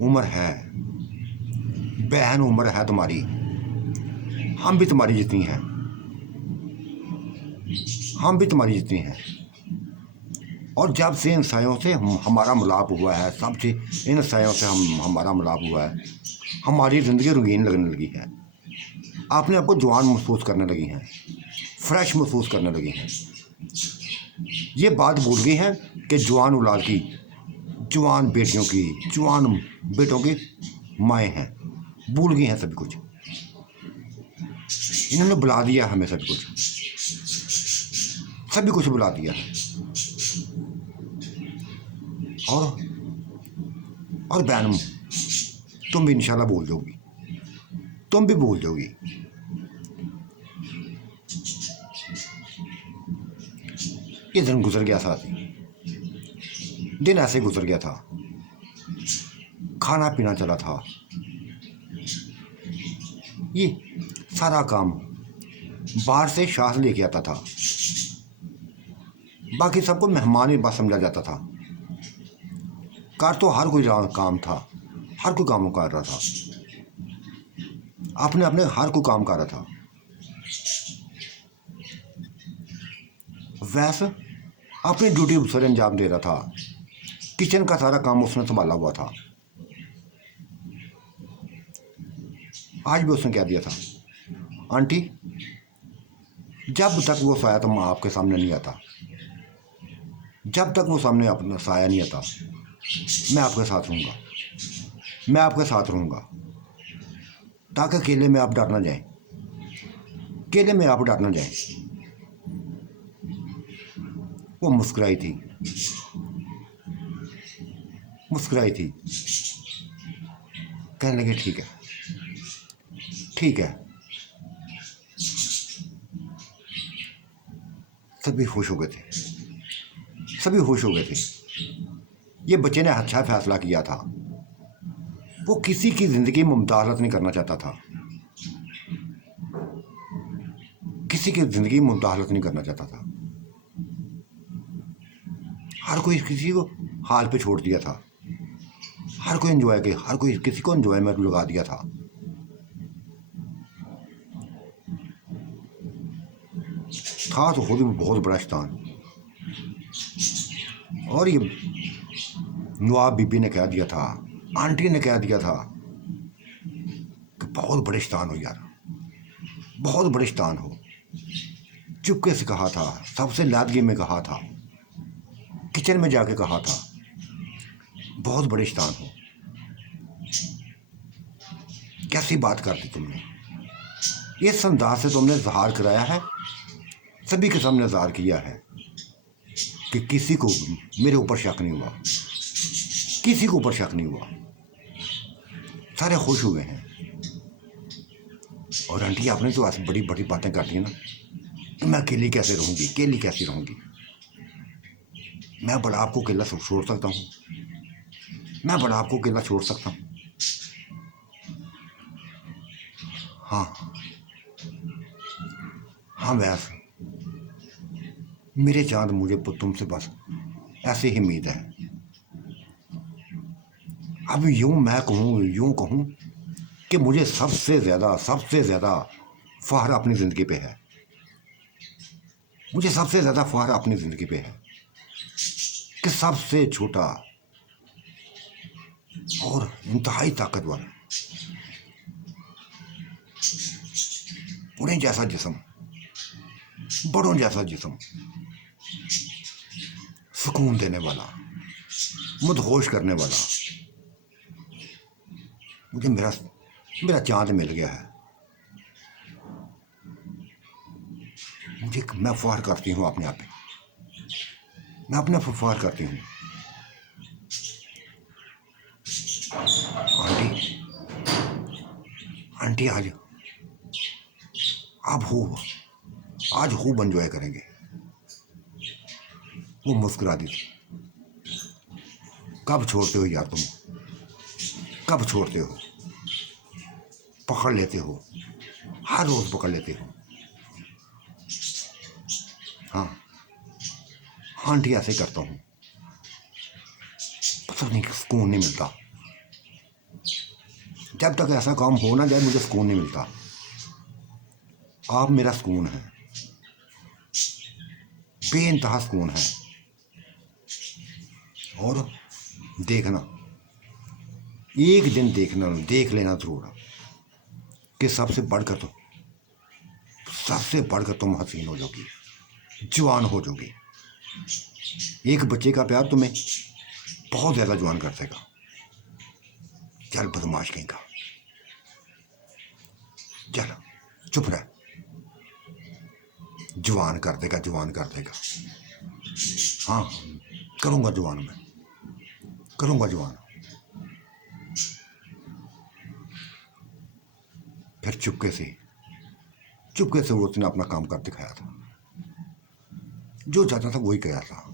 उम्र है बहन, उम्र है तुम्हारी, हम भी तुम्हारी जितनी हैं, हम भी तुम्हारी जितनी हैं। और जब से इन सायों से हमारा मिलाप हुआ है, सबसे इन सायों से हमारा मिलाप हुआ है, हमारी ज़िंदगी रंगीन लगने लगी है। आपने आपको जवान महसूस करने लगी हैं, फ्रेश महसूस करने लगी हैं। ये बात भूल गई है कि जवान औलाद की, जवान बेटियों की, जवान बेटों की माएँ हैं। भूल गई हैं सभी कुछ, इन्होंने बुला दिया हमें सभी कुछ बुला दिया है। और बहन, तुम भी इंशाल्लाह भूल जाओगी, तुम भी भूल जाओगी। ये दिन गुजर गया था, दिन ऐसे गुजर गया था, खाना पीना चला था, ये सारा काम बाहर से शाह लेके आता था, बाकी सबको मेहमान ही बस समझा जाता था। कर तो हर कोई काम था, हर कोई काम कर रहा था, अपने अपने हर कोई काम कर रहा था। वैसे अपनी ड्यूटी उसने अंजाम दे रहा था, किचन का सारा काम उसने संभाला हुआ था। आज भी उसने कह दिया था, आंटी जब तक वो साया तुम आपके सामने नहीं आता, जब तक वो सामने अपना साया नहीं आता, मैं आपके साथ रहूँगा, मैं आपके साथ रहूँगा, ताकि अकेले में आप डर ना जाएं, अकेले में आप डर ना जाएं। वो मुस्कुराई थी, मुस्कुराई थी, कहने लगे ठीक है, ठीक है। सभी खुश हो गए थे, सभी खुश हो गए थे। ये बच्चे ने अच्छा फैसला किया था, वो किसी की ज़िंदगी में मुदाखलत नहीं करना चाहता था, किसी की ज़िंदगी में मुदाखलत नहीं करना चाहता था। हर कोई किसी को हाल पे छोड़ दिया था, हर कोई एंजॉय के, हर कोई किसी को एंजॉयमेंट लगा दिया था। तो खुद भी बहुत बड़ा शैतान, और ये नवाब बीबी ने कह दिया था, आंटी ने कह दिया था कि बहुत बड़े शैतान हो यार, बहुत बड़े शैतान हो। चुपके से कहा था, सबसे लादगी में कहा था, किचन में जाके कहा था, बहुत बड़े शैतान हो। कैसी बात कर दी तुमने, इस अंदाज से तुमने ज़ाहिर कराया है, सभी के सामने ज़ाहिर किया है कि किसी को मेरे ऊपर शक नहीं हुआ, किसी को ऊपर शक नहीं हुआ, सारे खुश हुए हैं। और आंटी आपने तो ऐसी बड़ी बड़ी बातें कर दी ना, तो मैं अकेली कैसे रहूँगी, अकेली कैसे रहूँगी, मैं बड़ा आपको अकेला छोड़ सकता हूँ, मैं बड़ा आपको अकेला छोड़ सकता हूँ। हाँ हाँ वैसे मेरे चांद, मुझे तुमसे बस ऐसे ही उम्मीद है। अब यूं कहूँ कि मुझे सबसे ज़्यादा फ़ख्र अपनी ज़िंदगी पे है, मुझे सबसे ज़्यादा फ़ख्र अपनी ज़िंदगी पे है कि सबसे छोटा और इंतहाई ताकतवर, उन्हें जैसा जिस्म, बड़ों जैसा जिस्म, सुकून देने वाला, मदहोश करने वाला, मुझे मेरा चांद मिल गया है। मैं फ़ख्र करती हूँ अपने आप पे, मैं अपने आप फ़ख्र करती हूँ। आंटी आज आप आज खूब एंजॉय करेंगे। वो मुस्कुरा दी थी, कब छोड़ते हो यार तुम, कब छोड़ते हो? पकड़ लेते हो, हर रोज़ पकड़ लेते हो। हाँ हाँ आंटी, ऐसे करता हूँ, पता नहीं सुकून नहीं मिलता। जब तक ऐसा काम हो ना जाए मुझे सुकून नहीं मिलता। आप मेरा सुकून है, बेइंतहा सुकून है। और देखना, एक दिन देखना, देख लेना जरूर कि सबसे बढ़कर तो, सबसे बढ़कर तुम हसीन हो जाओगी, जवान हो जाओगी। एक बच्चे का प्यार तुम्हें बहुत ज़्यादा जवान कर देगा। चल बदमाश कहीं का, चल चुप रह, जवान कर देगा, जवान कर देगा। हाँ करूँगा जवान, मैं करूँगा जवान। फिर चुपके से वो उसने अपना काम कर दिखाया था, जो चाहता था वही किया था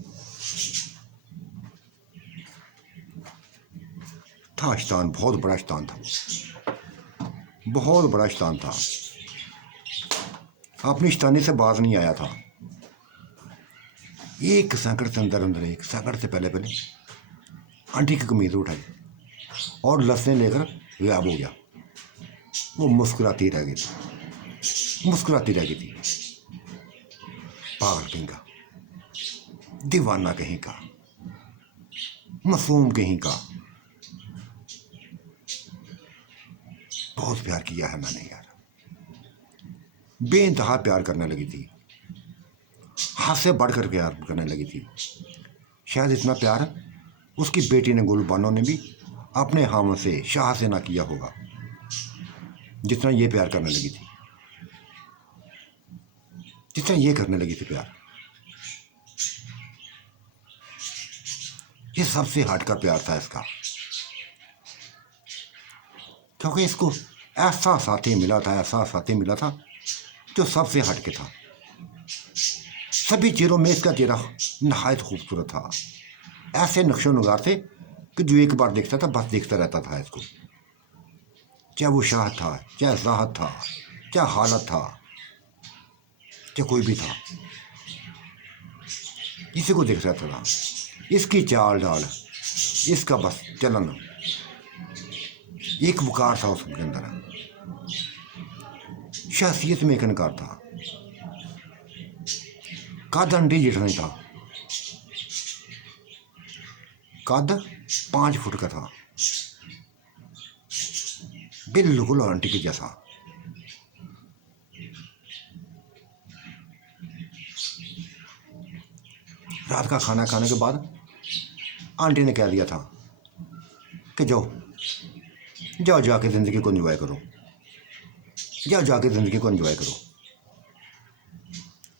शैतान, बहुत बड़ा शैतान था, बहुत बड़ा शैतान था। अपनी शैतानी से बाज नहीं आया था। एक संकट से अंदर एक संकट से पहले आंटी की कमीज उठाई और लसने लेकर गायब हो गया। वो मुस्कुराती रह गई थी, मुस्कुराती रह गई थी। पागल कहीं का, दीवाना कहीं का, मासूम कहीं का। बहुत प्यार किया है मैंने यार, बेइंतहा प्यार करने लगी थी, हाथ से बढ़कर प्यार करने लगी थी। शायद इतना प्यार उसकी बेटी ने, गुलबानो ने भी अपने हम से, शाह से ना किया होगा जितना ये प्यार करने लगी थी, जितना ये करने लगी थी प्यार। ये सबसे हट का प्यार था इसका, क्योंकि इसको ऐसा साथी मिला था, ऐसा साथी मिला था जो सबसे हट के था। सभी चेहरों में इसका चेहरा नहायत खूबसूरत था। ऐसे नक्शो नगार थे कि जो एक बार देखता था बस देखता रहता था इसको। चाहे वो शाह था, चाहे जाहद था, चाहे हालत था, चाहे कोई भी था, इसी को देख रहता था। इसकी चाल डाल, इसका बस चलन, एक वकार था उसके अंदर, शख्सियत में एक इनकार था। कद अंडी जितना था, कद 5 फुट का था, बिल्कुल आंटी के जैसा। रात का खाना खाने के बाद आंटी ने कह दिया था कि जाओ जाओ, जाके ज़िंदगी को एंजॉय करो, जाओ जाके ज़िंदगी को एंजॉय करो,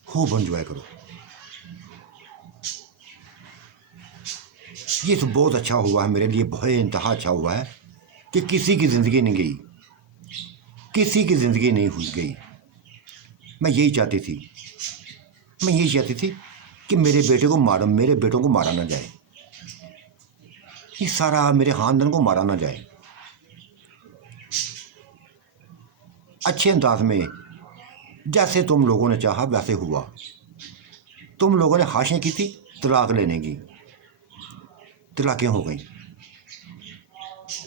खूब एंजॉय करो। ये तो बहुत अच्छा हुआ है मेरे लिए, बहुत इंतहा अच्छा हुआ है कि किसी की ज़िंदगी नहीं गई, किसी की ज़िंदगी नहीं हुई गई। मैं यही चाहती थी, मैं यही चाहती थी कि मेरे बेटों को मारा ना जाए, ये सारा मेरे ख़ानदान को मारा ना जाए। अच्छे अंदाज में, जैसे तुम लोगों ने चाहा वैसे हुआ। तुम लोगों ने ख्वाहिशें की थी तलाक लेने की, तलाक़ें हो गई।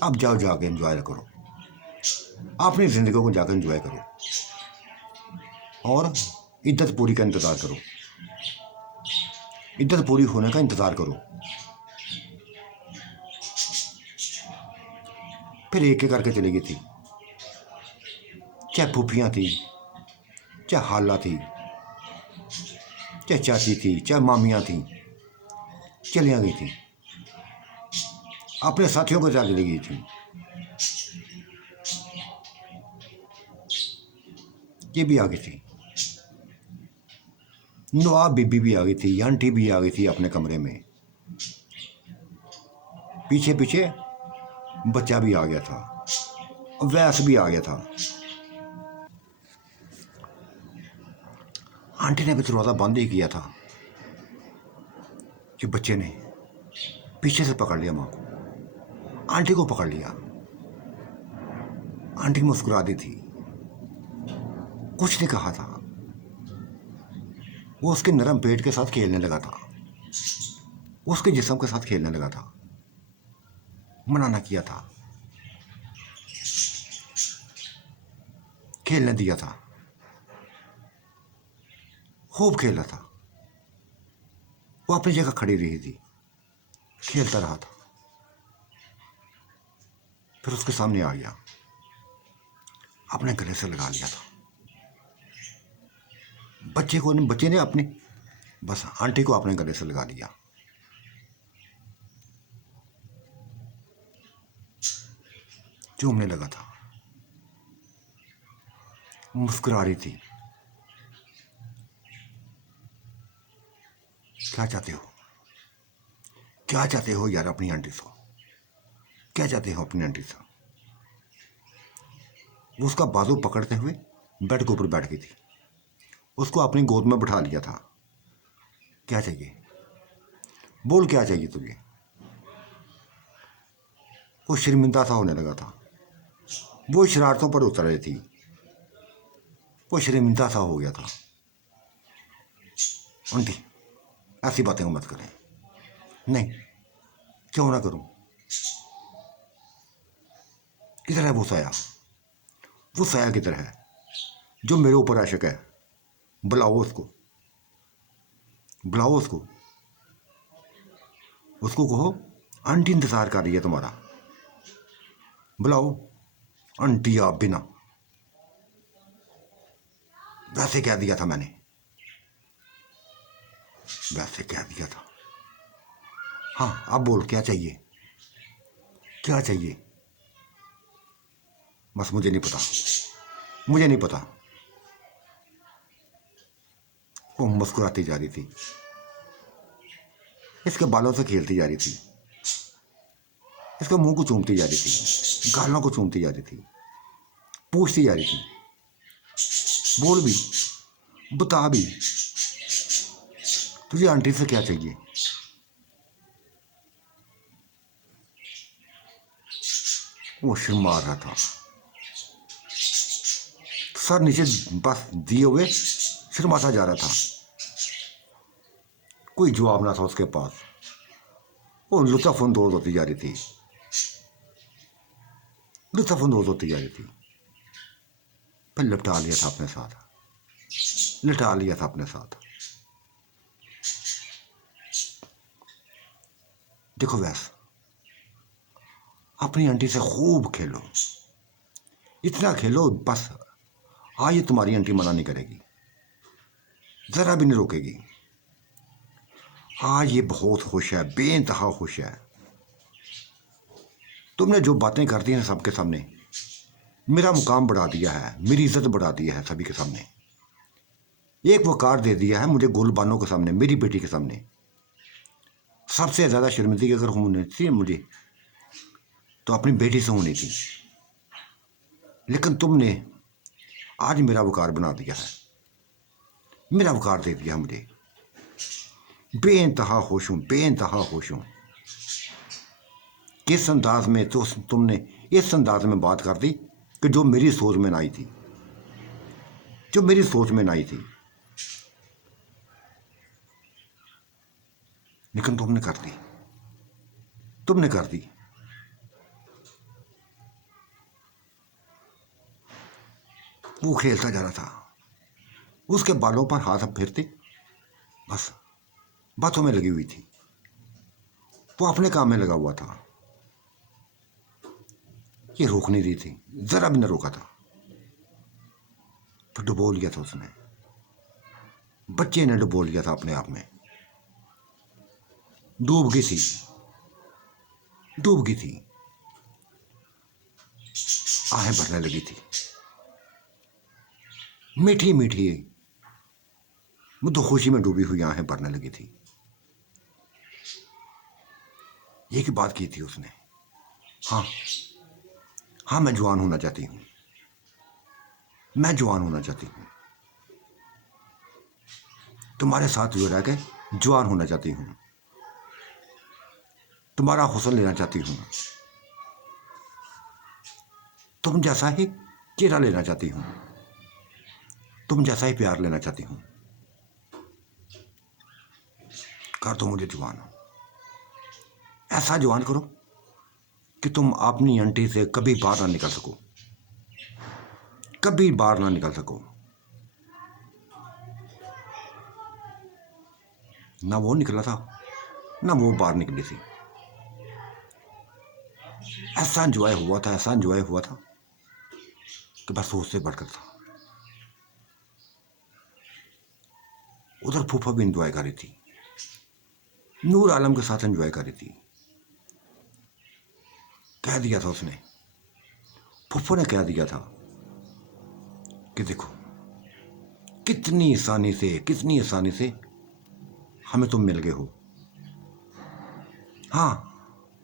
अब जाओ जाके एंजॉय करो, अपनी ज़िंदगी को जाकर एंजॉय करो और इद्दत पूरी का इंतज़ार करो, इद्दत पूरी होने का इंतज़ार करो। फिर एक एक करके चली गई थी, चाहे फूफियाँ थी, चाहे खाला थी, चाहे चाची थी, चाहे मामियाँ थी, चलिया गई थी, अपने साथियों के साथ चली गई थी। ये भी आ गई थी, नवाब बीबी भी आ गई थी, आंटी भी आ गई थी अपने कमरे में। पीछे पीछे बच्चा भी आ गया था, वैस भी आ गया था। आंटी ने भी दरवाज़ा बंद ही किया था कि बच्चे ने पीछे से पकड़ लिया माँ को, आंटी को पकड़ लिया। आंटी मुस्कुरा दी थी, कुछ नहीं कहा था। वो उसके नरम पेट के साथ खेलने लगा था, उसके जिस्म के साथ खेलने लगा था। मना ना किया था, खेलने दिया था, खूब खेला था। वो अपनी जगह खड़ी रही थी, खेलता रहा था। फिर उसके सामने आ गया, अपने गले से लगा लिया था। बच्चे ने अपनी बस आंटी को अपने गले से लगा लिया। चूमने लगा था, मुस्कुरा रही थी। क्या चाहते हो, क्या चाहते हो यार अपनी आंटी से, क्या चाहते हो अपनी आंटी से? वो उसका बाजू पकड़ते हुए बेड के ऊपर बैठ गई थी, उसको अपनी गोद में बिठा लिया था। क्या चाहिए, बोल क्या चाहिए तुझे? वो शर्मिंदा सा होने लगा था, वो शरारतों पर उतर रही थी, वो शर्मिंदा सा हो गया था। आंटी ऐसी बातें मत करें। नहीं, क्यों ना करूं? किधर है वो साया? वो साया किधर है जो मेरे ऊपर आशिक है? बुलाओ उसको, बुलाओ उसको, उसको कहो आंटी इंतजार कर रही है तुम्हारा। बुलाओ आंटी। आप बिना वैसे कह दिया था मैंने, वैसे कह दिया था। हाँ अब बोल क्या चाहिए, क्या चाहिए? बस मुझे नहीं पता, मुझे नहीं पता। वो मुस्कुराती जा रही थी, इसके बालों से खेलती जा रही थी, इसके मुंह को चूमती जा रही थी, गालों को चूमती जा रही थी, पूछती जा रही थी। बोल भी, बता भी, तुझे आंटी से क्या चाहिए? वो शर्मा रहा था, सर नीचे बस दिए हुए शर्माता जा रहा था। कोई जवाब ना था उसके पास। वो लुत्फानंदोज होती जा रही थी, लुत्फानंदोज होती जा रही थी। फिर लिपटा लिया था अपने साथ, लिटा लिया था अपने साथ। देखो वैस, अपनी आंटी से खूब खेलो, इतना खेलो बस आज ये तुम्हारी आंटी मना नहीं करेगी, जरा भी नहीं रोकेगी। आज ये बहुत खुश है, बेइंतहा खुश है। तुमने जो बातें कर दी हैं सबके सामने, मेरा मुकाम बढ़ा दिया है, मेरी इज्जत बढ़ा दी है सभी के सामने। एक वकार दे दिया है मुझे गुलबानों के सामने, मेरी बेटी के सामने। सबसे ज़्यादा शर्मिंदगी अगर होनी थी मुझे तो अपनी बेटी से होनी थी, लेकिन तुमने आज मेरा वकार बना दिया है, मेरा वकार दे दिया मुझे। बेइंतहा खुश हूँ, बेइंतहा खुश हूँ। किस अंदाज में तो तुमने इस अंदाज में बात कर दी कि जो मेरी सोच में ना आई थी, जो मेरी सोच में ना आई थी, लेकिन तुमने कर दी, तुमने कर दी। वो खेलता जा रहा था, उसके बालों पर हाथ फेरती बस बातों में लगी हुई थी। वो अपने काम में लगा हुआ था, ये रोक नहीं रही थी, जरा भी न रोका था। फिर डुबो लिया था उसने, बच्चे ने डुबो लिया था अपने आप में। डूब गई थी, डूब गई थी, आहें भरने लगी थी, मीठी मीठी मुझे खुशी में डूबी हुई आहें भरने लगी थी। एक ही बात की थी उसने, हाँ हाँ मैं जवान होना चाहती हूँ, मैं जवान होना चाहती हूँ, तुम्हारे साथ जो रह के जवान होना चाहती हूँ। तुम्हारा हुस्न लेना चाहती हूँ, तुम जैसा ही चेहरा लेना चाहती हूँ, तुम जैसा ही प्यार लेना चाहती हूँ। कर दो मुझे जवान, ऐसा जवान करो कि तुम अपनी आंटी से कभी बाहर ना निकल सको, कभी बाहर ना निकल सको। ना वो निकला था, ना वो बाहर निकली थी। ऐसा एंजॉय हुआ था, ऐसा एंजॉय हुआ था कि बस उससे बढ़कर था। उधर फूफा भी एंजॉय कर रही थी, नूर आलम के साथ एंजॉय कर रही थी। कह दिया था उसने, फूफा ने कह दिया था कि देखो कितनी आसानी से हमें तुम मिल गए हो। हाँ,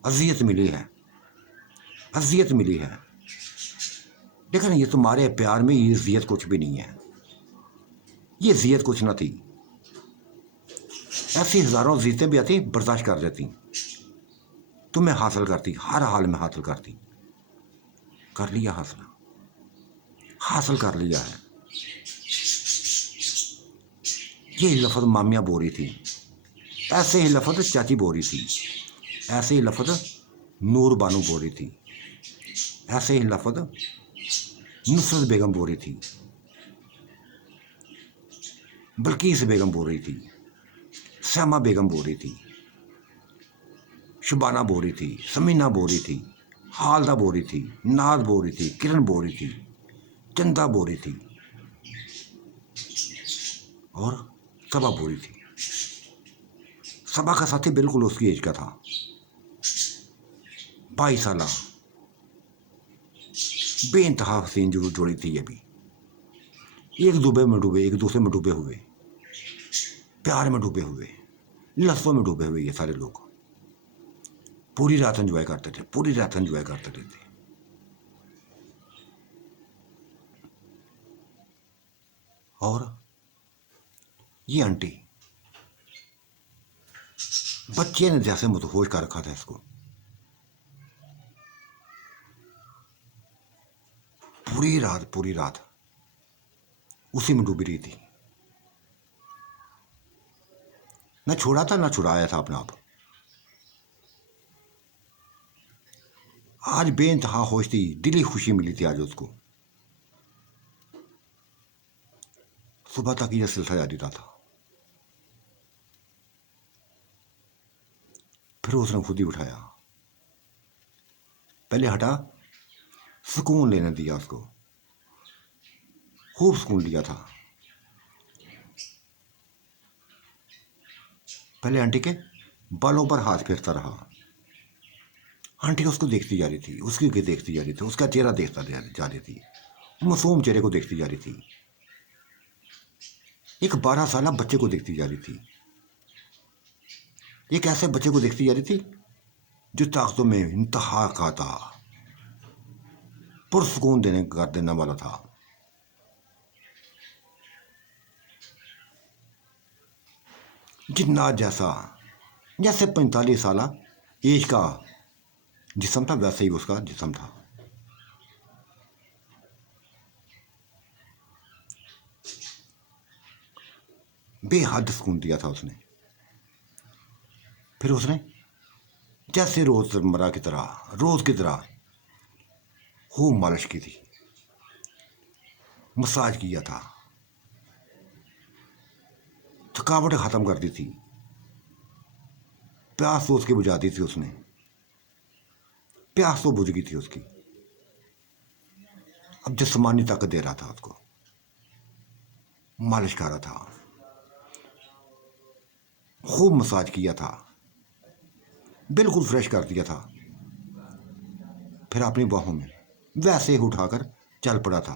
अजियत मिली है, अजियत मिली है, लेकिन ये तुम्हारे प्यार में ये अजियत कुछ भी नहीं है, ये अजियत कुछ ना थी। ऐसी हजारों अजियतें भी आती, बर्दाश्त कर लेती, तुम्हें हासिल करती, हर हाल में हासिल करती। कर लिया हासिल, हासिल कर लिया है। ये लफ्ज़ मामिया बोल रही थी, ऐसे ही लफ्ज़ चाची बोल रही थी, ऐसे ही लफ्ज़ नूर बानू बोल रही थी, ऐसे ही लफ्ज़ नुसरत बेगम बोल रही थी, बल्कीस बेगम बोल रही थी, श्यामा बेगम बोल रही थी, शुबाना बोल रही थी, समीना बोल रही थी, हालदा बोल रही थी, नाज बोल रही थी, किरण बोल रही थी, चंदा बोल रही थी और सबा बोल रही थी। सबा का साथी बिल्कुल उसकी एज का था, 22 साल। बेइंतहा हसीन जो जोड़ी थी ये भी, एक डूबे में डूबे, एक दूसरे में डूबे हुए, प्यार में डूबे हुए, लफ्ज़ों में डूबे हुए। ये सारे लोग पूरी रात एंजॉय करते थे, पूरी रात एंजॉय करते थे। और ये आंटी बच्चे ने जैसे मुतहोश कर रखा था इसको, पूरी रात उसी में डूबी रही थी। न छोड़ा था न छुड़ाया था अपने आप। आज बेइंतहा होश थी, दिली खुशी मिली थी आज उसको। सुबह तक यह सिलसिला जारी रहा था, फिर उसने खुद ही उठाया, पहले हटा, सुकून लेने दिया उसको, खूब सुकून लिया था। पहले आंटी के बालों पर हाथ फेरता रहा, आंटी उसको देखती जा रही थी, उसकी देखती जा रही थी, उसका चेहरा देखता जा रही थी, मासूम चेहरे को देखती जा रही थी, एक 12 साल बच्चे को देखती जा रही थी, एक ऐसे बच्चे को देखती जा रही थी जो ताकतों में इंतहा का था, पुरसुकून देने वाला था। जिन्ना जैसा, जैसे 45 साल एज का जिस्म था, वैसे ही उसका जिस्म था। बेहद सुकून दिया था उसने। फिर उसने जैसे रोजमर्रा की तरह, रोज की तरह खूब मालिश की थी, मसाज किया था, थकावट खत्म कर दी थी, प्यास तो उसकी बुझा दी थी उसने, प्यास तो बुझ गई थी उसकी। अब जिस्मानी ताकत दे रहा था उसको, मालिश कर रहा था, खूब मसाज किया था, बिल्कुल फ्रेश कर दिया था। फिर अपनी बाहों में वैसे ही उठाकर चल पड़ा था।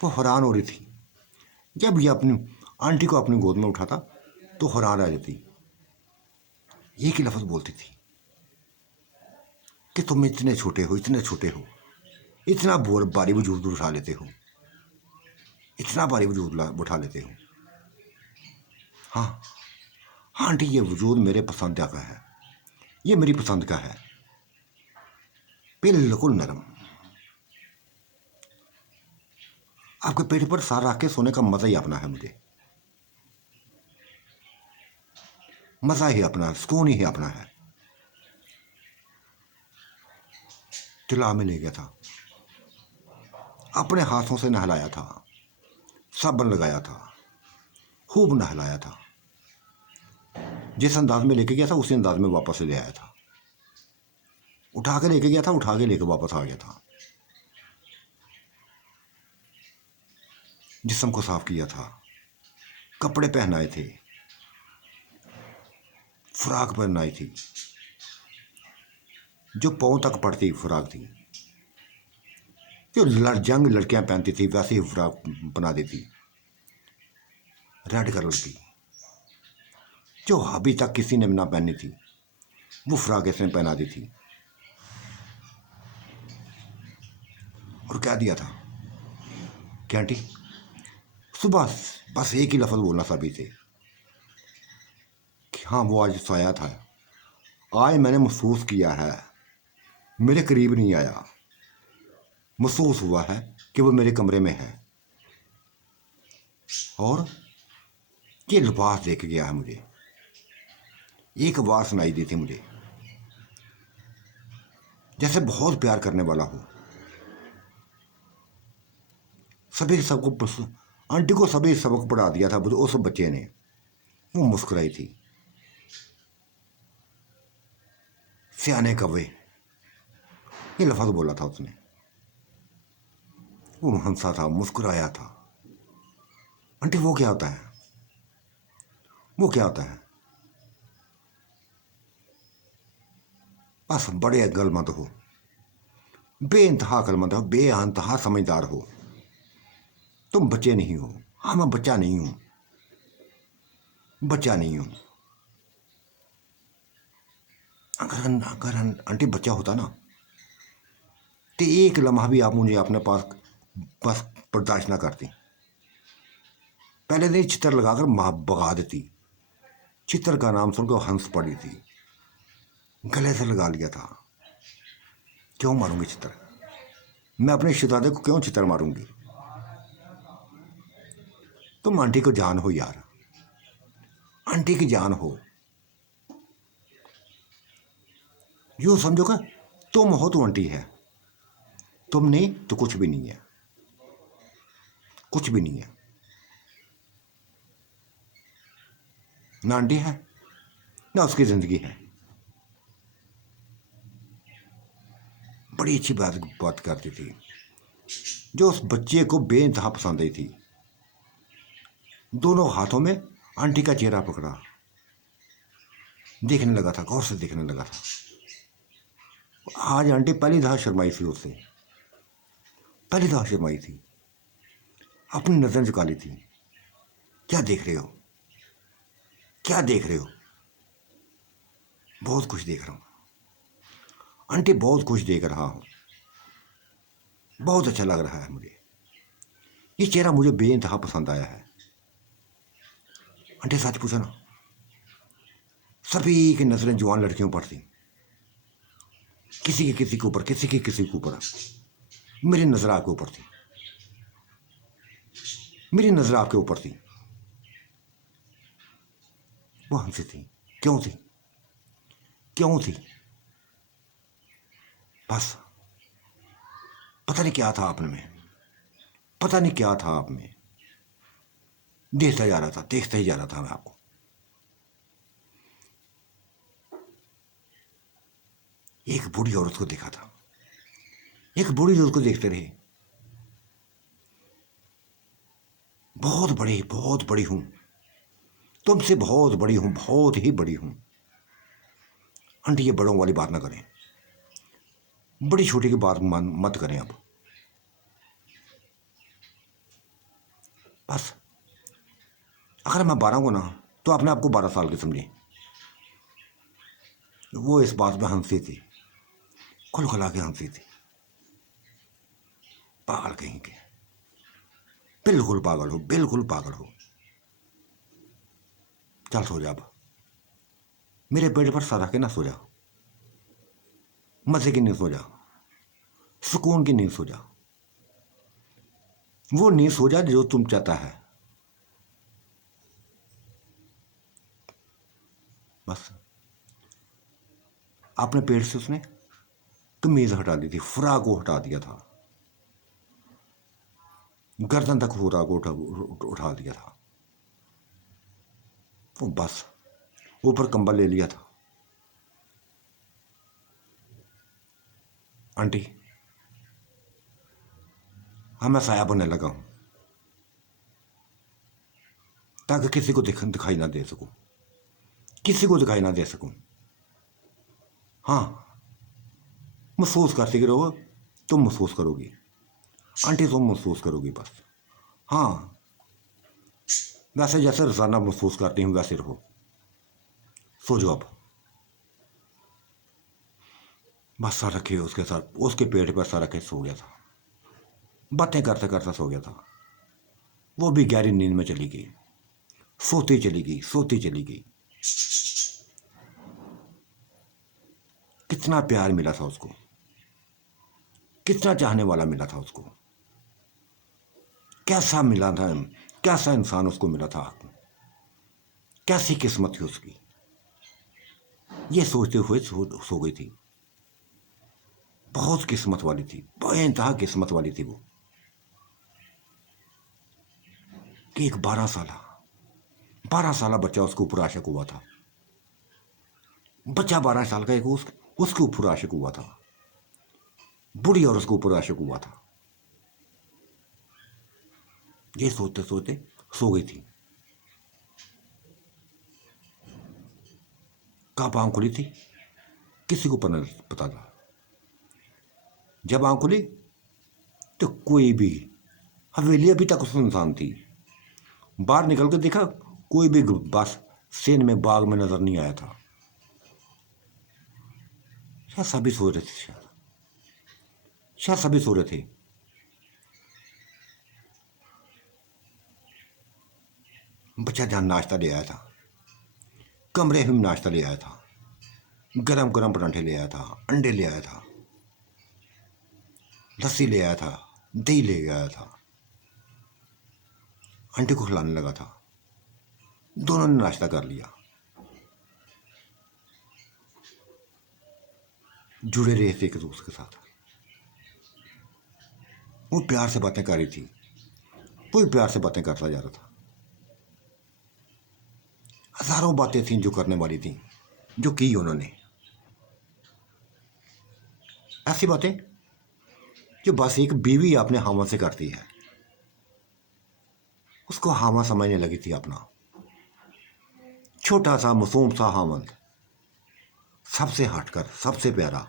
वो हैरान हो रही थी, जब ये अपनी आंटी को अपनी गोद में उठाता तो हैरान आ जाती, एक ही लफ्ज़ बोलती थी कि तुम इतने छोटे हो, इतने छोटे हो, इतना भारी वजूद उठा लेते हो, इतना भारी वजूद उठा लेते हो। हाँ, हाँ आंटी, ये वजूद मेरे पसंद का है, ये मेरी पसंद का है, बिल्कुल नरम। आपके पेट पर सार रख के सोने का मजा ही अपना है मुझे, मजा ही अपना, सुकून ही अपना है। तिला में ले गया था, अपने हाथों से नहलाया था, साबुन लगाया था, खूब नहलाया था। जिस अंदाज में लेके गया था उसी अंदाज में वापस ले आया था। उठा के लेके गया था, उठा के लेके वापस आ गया था। जिस्म को साफ किया था, कपड़े पहनाए थे, फ्राक पहनाई थी, जो पाँव तक पड़ती फ्राक थी, जो जंग लड़कियां पहनती थी वैसे ही फ्राक बना दी थी, रेड कलर की, जो अभी तक किसी ने ना पहनी थी वो फ्राक इसने पहना दी थी। और क्या दिया था कि आंटी सुबह बस एक ही लफ्ज़ बोलना सभी से कि हाँ वो आज सोया था, आज मैंने महसूस किया है, मेरे करीब नहीं आया, महसूस हुआ है कि वो मेरे कमरे में है, और ये लिबास देख गया है मुझे। एक आवाज़ सुनाई दी थी मुझे, जैसे बहुत प्यार करने वाला हो। सभी सबको, आंटी को सभी सबक पढ़ा दिया था उस बच्चे ने। वो मुस्कुराई थी, सियाने कव्वे, ये लफ्ज़ बोला था उसने। वो हंसा था, मुस्कुराया था। आंटी वो क्या होता है, वो क्या होता है? बस बड़े अक्लमंद हो, बेइंतहा अक्लमंद हो, बेइंतहा समझदार हो। तुम बच्चे नहीं हो। हाँ मैं बच्चा नहीं हूं, बच्चा नहीं हूं। अगर अगर आंटी बच्चा होता ना तो एक लम्हा भी आप मुझे अपने पास बस बर्दाश्त ना करती। पहले दिन चित्र लगाकर माँ भगा देती। चित्र का नाम सुनकर हंस पड़ी थी, गले से लगा लिया था। क्यों मारूंगी चित्र? मैं अपने शहजादे को क्यों चित्र मारूंगी? तुम आंटी को जान हो यार, आंटी की जान हो। यूं समझो कि तुम हो तो आंटी है, तुम नहीं तो कुछ भी नहीं है, कुछ भी नहीं है। ना आंटी है ना उसकी जिंदगी है। बड़ी अच्छी बात करती थी, जो उस बच्चे को बेइंतहा पसंद आई थी। दोनों हाथों में आंटी का चेहरा पकड़ा, देखने लगा था, गौर से देखने लगा था। आज आंटी पहली दफा शर्माई थी उससे, पहली दफा शर्माई थी, अपनी नजर झुका ली थी। क्या देख रहे हो, क्या देख रहे हो? बहुत कुछ देख रहा हूं आंटी, बहुत कुछ देख रहा हूं, बहुत अच्छा लग रहा है मुझे। ये चेहरा मुझे बेइंतहा पसंद आया है। आंटी सच पूछा ना, सभी की नजरें जवान लड़कियों पर थी, किसी की किसी के ऊपर, किसी की किसी के ऊपर। मेरी नजर आपके ऊपर थी, मेरी नजर आपके ऊपर थी। वो हमसे थी, क्यों थी, क्यों थी? बस पता नहीं क्या था आप में, पता नहीं क्या था आप में। देखता जा रहा था, देखता ही जा रहा था मैं आपको। एक बूढ़ी औरत को देखा था, एक बूढ़ी औरत को देखते रहे। बहुत बड़ी हूं, तुमसे बहुत बड़ी हूं, बहुत ही बड़ी हूं। आंटी ये बड़ों वाली बात ना करें, बड़ी छोटी की बात मत करें अब। बस अगर मैं 12 हूं ना तो अपने आपको 12 साल के समझे। वो इस बात में हंसी थी, खुल खुला के हंसी थी। पागल कहीं के, बिल्कुल पागल हो, बिल्कुल पागल हो। चल सो जा अब। मेरे पेट पर सर रख के ना सो जा, मजे की नींद सो जा, सुकून की नींद सो जा, वो नींद सो जा जो तुम चाहता है। बस अपने पेट से उसने कमीज हटा दी थी, फ्राक को हटा दिया था, गर्दन तक फ्राक को उठा दिया था। वो बस ऊपर कंबल ले लिया था। आंटी, हाँ मैं साया बनने लगा हूं ताकि किसी को दिखाई ना दे सकूं, किसी को दिखाई ना दे सकूं। हाँ, महसूस करती रहो, तुम महसूस करोगी आंटी, तुम महसूस करोगी बस। हाँ, वैसे जैसे रोजाना महसूस करती हूँ वैसे रहो। सो जाओ अब। बस सर रखे उसके साथ, उसके पेट पर सर रखे सो गया था। बातें करते करते सो गया था। वो भी गहरी नींद में चली गई, सोती चली गई, सोती चली गई। कितना प्यार मिला था उसको, कितना चाहने वाला मिला था उसको, कैसा मिला था, कैसा इंसान उसको मिला था, कैसी किस्मत थी उसकी। ये सोचते हुए सो गई थी। बहुत किस्मत वाली थी, बेइंतहा किस्मत वाली थी वो, कि एक 12 साल बच्चा उसके ऊपर आशिक हुआ था। बच्चा 12 साल का एक उसके ऊपर आशिक हुआ था, बुढ़ी और उसके ऊपर आशिक हुआ था। ये सोचते सोचते सो गई थी। कब आंख खुली थी किसी को पता था। जब आंख खुली तो कोई भी, हवेली अभी तक सुनसान थी। बाहर निकल कर देखा, कोई भी बस सेन में बाग में नजर नहीं आया था। शायद सभी सो रहे थे, शायद सभी सो रहे थे। बच्चा जहां नाश्ता ले आया था, कमरे में नाश्ता ले आया था, गरम गरम परांठे ले आया था, अंडे ले आया था, लस्सी ले आया था, दही ले आया था, आंटी को खिलाने लगा था। दोनों ने नाश्ता कर लिया, जुड़े रहे थे एक दूसरे के साथ। वो प्यार से बातें कर रही थी, वो भी प्यार से बातें करता जा रहा था। हजारों बातें थीं जो करने वाली थी, जो की उन्होंने। ऐसी बातें जो बस एक बीवी अपने हामा से करती है। उसको हामा समझने लगी थी अपना, छोटा सा मासूम सा हामद, सबसे हटकर, सबसे प्यारा।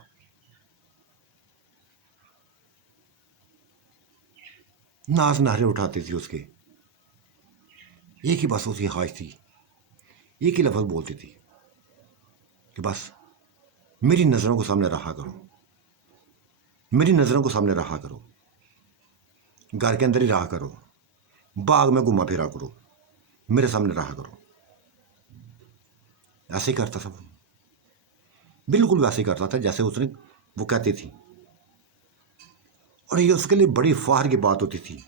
नाज नहरे उठाती थी उसके, एक ही बस उसकी ख्वाहिश थी, एक ही लफ्ज बोलती थी कि बस मेरी नजरों को सामने रहा करो, मेरी नजरों को सामने रहा करो, घर के अंदर ही रहा करो, बाग में घुमा फिरा करो, मेरे सामने रहा करो। ऐसे ही करता था, बिल्कुल वैसे ही करता था जैसे उसने वो कहती थी। और ये उसके लिए बड़ी फार की बात होती थी,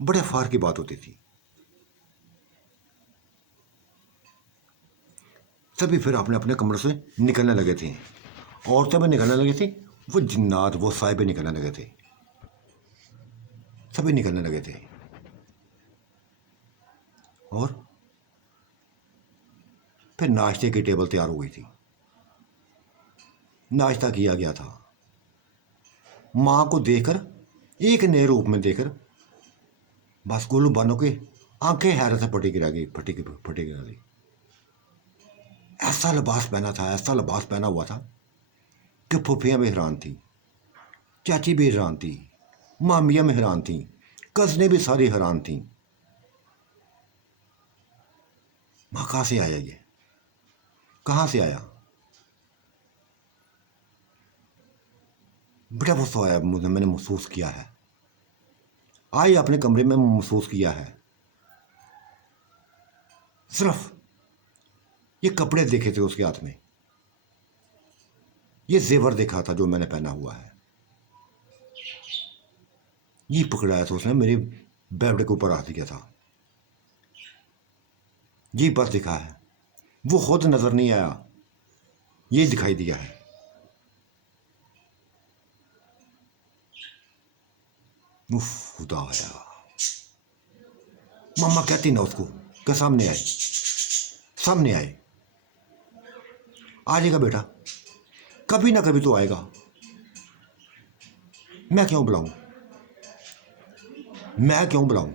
बड़े फार की बात होती थी। सभी फिर अपने अपने कमरे से निकलने लगे थे। औरतें भी निकलने लगी थी, वो जिन्नात, वो साहिबे निकलने लगे थे, सभी निकलने लगे थे। और फिर नाश्ते की टेबल तैयार हो गई थी, नाश्ता किया गया था। माँ को देखकर, एक नए रूप में देखकर, बस गोलू बानो की आंखें हैरत से फटी गिरा गई, फटी गिरा गई। ऐसा लिबास पहना था, ऐसा लिबास पहना हुआ था कि फुफियाँ भी हैरान थी, चाची भी हैरान थी, मामियाँ भी हैरान थी, कजने भी सारी हैरान थी। माँ कहाँ से आया ये, कहाँ से आया? बेटा वो तो आया, मुझे, मैंने महसूस किया है, आई अपने कमरे में महसूस किया है। सिर्फ ये कपड़े देखे थे उसके हाथ में, ये जेवर देखा था जो मैंने पहना हुआ है, ये पकड़ाया था उसने, मेरे बेड के ऊपर हाथ दिया था, ये बस दिखा है। वो खुद नजर नहीं आया, ये दिखाई दिया है। उफ, खुदा आया। मम्मा कहती ना उसको कि सामने आए, सामने आए। आ जाएगा बेटा, कभी ना कभी तो आएगा। मैं क्यों बुलाऊं, मैं क्यों बुलाऊं?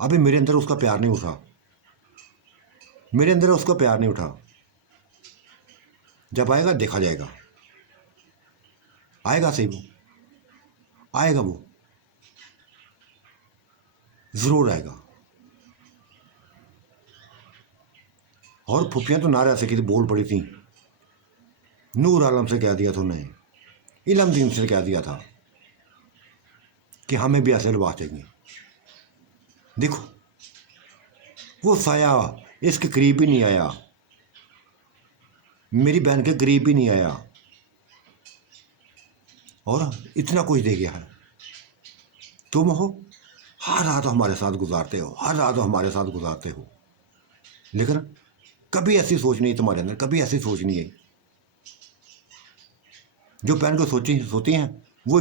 अभी मेरे अंदर उसका प्यार नहीं उठा, मेरे अंदर उसका प्यार नहीं उठा। जब आएगा देखा जाएगा, आएगा सही, वो आएगा, वो जरूर आएगा। और फुफियाँ तो ना रह सकी थी, बोल पड़ी थी। नूर आलम से कह दिया था उन्हें, इलम दीन से कह दिया था कि हमें भी ऐसे लबा देंगे। देखो वो साया इसके करीब ही नहीं आया, मेरी बहन के करीब ही नहीं आया, और इतना कुछ दे गया है। तुम हो हर रात हमारे साथ गुजारते हो, हर रात हमारे साथ गुजारते हो, लेकिन कभी ऐसी सोच नहीं तुम्हारे अंदर, कभी ऐसी सोच नहीं है। जो बहन को सोची सोती हैं वो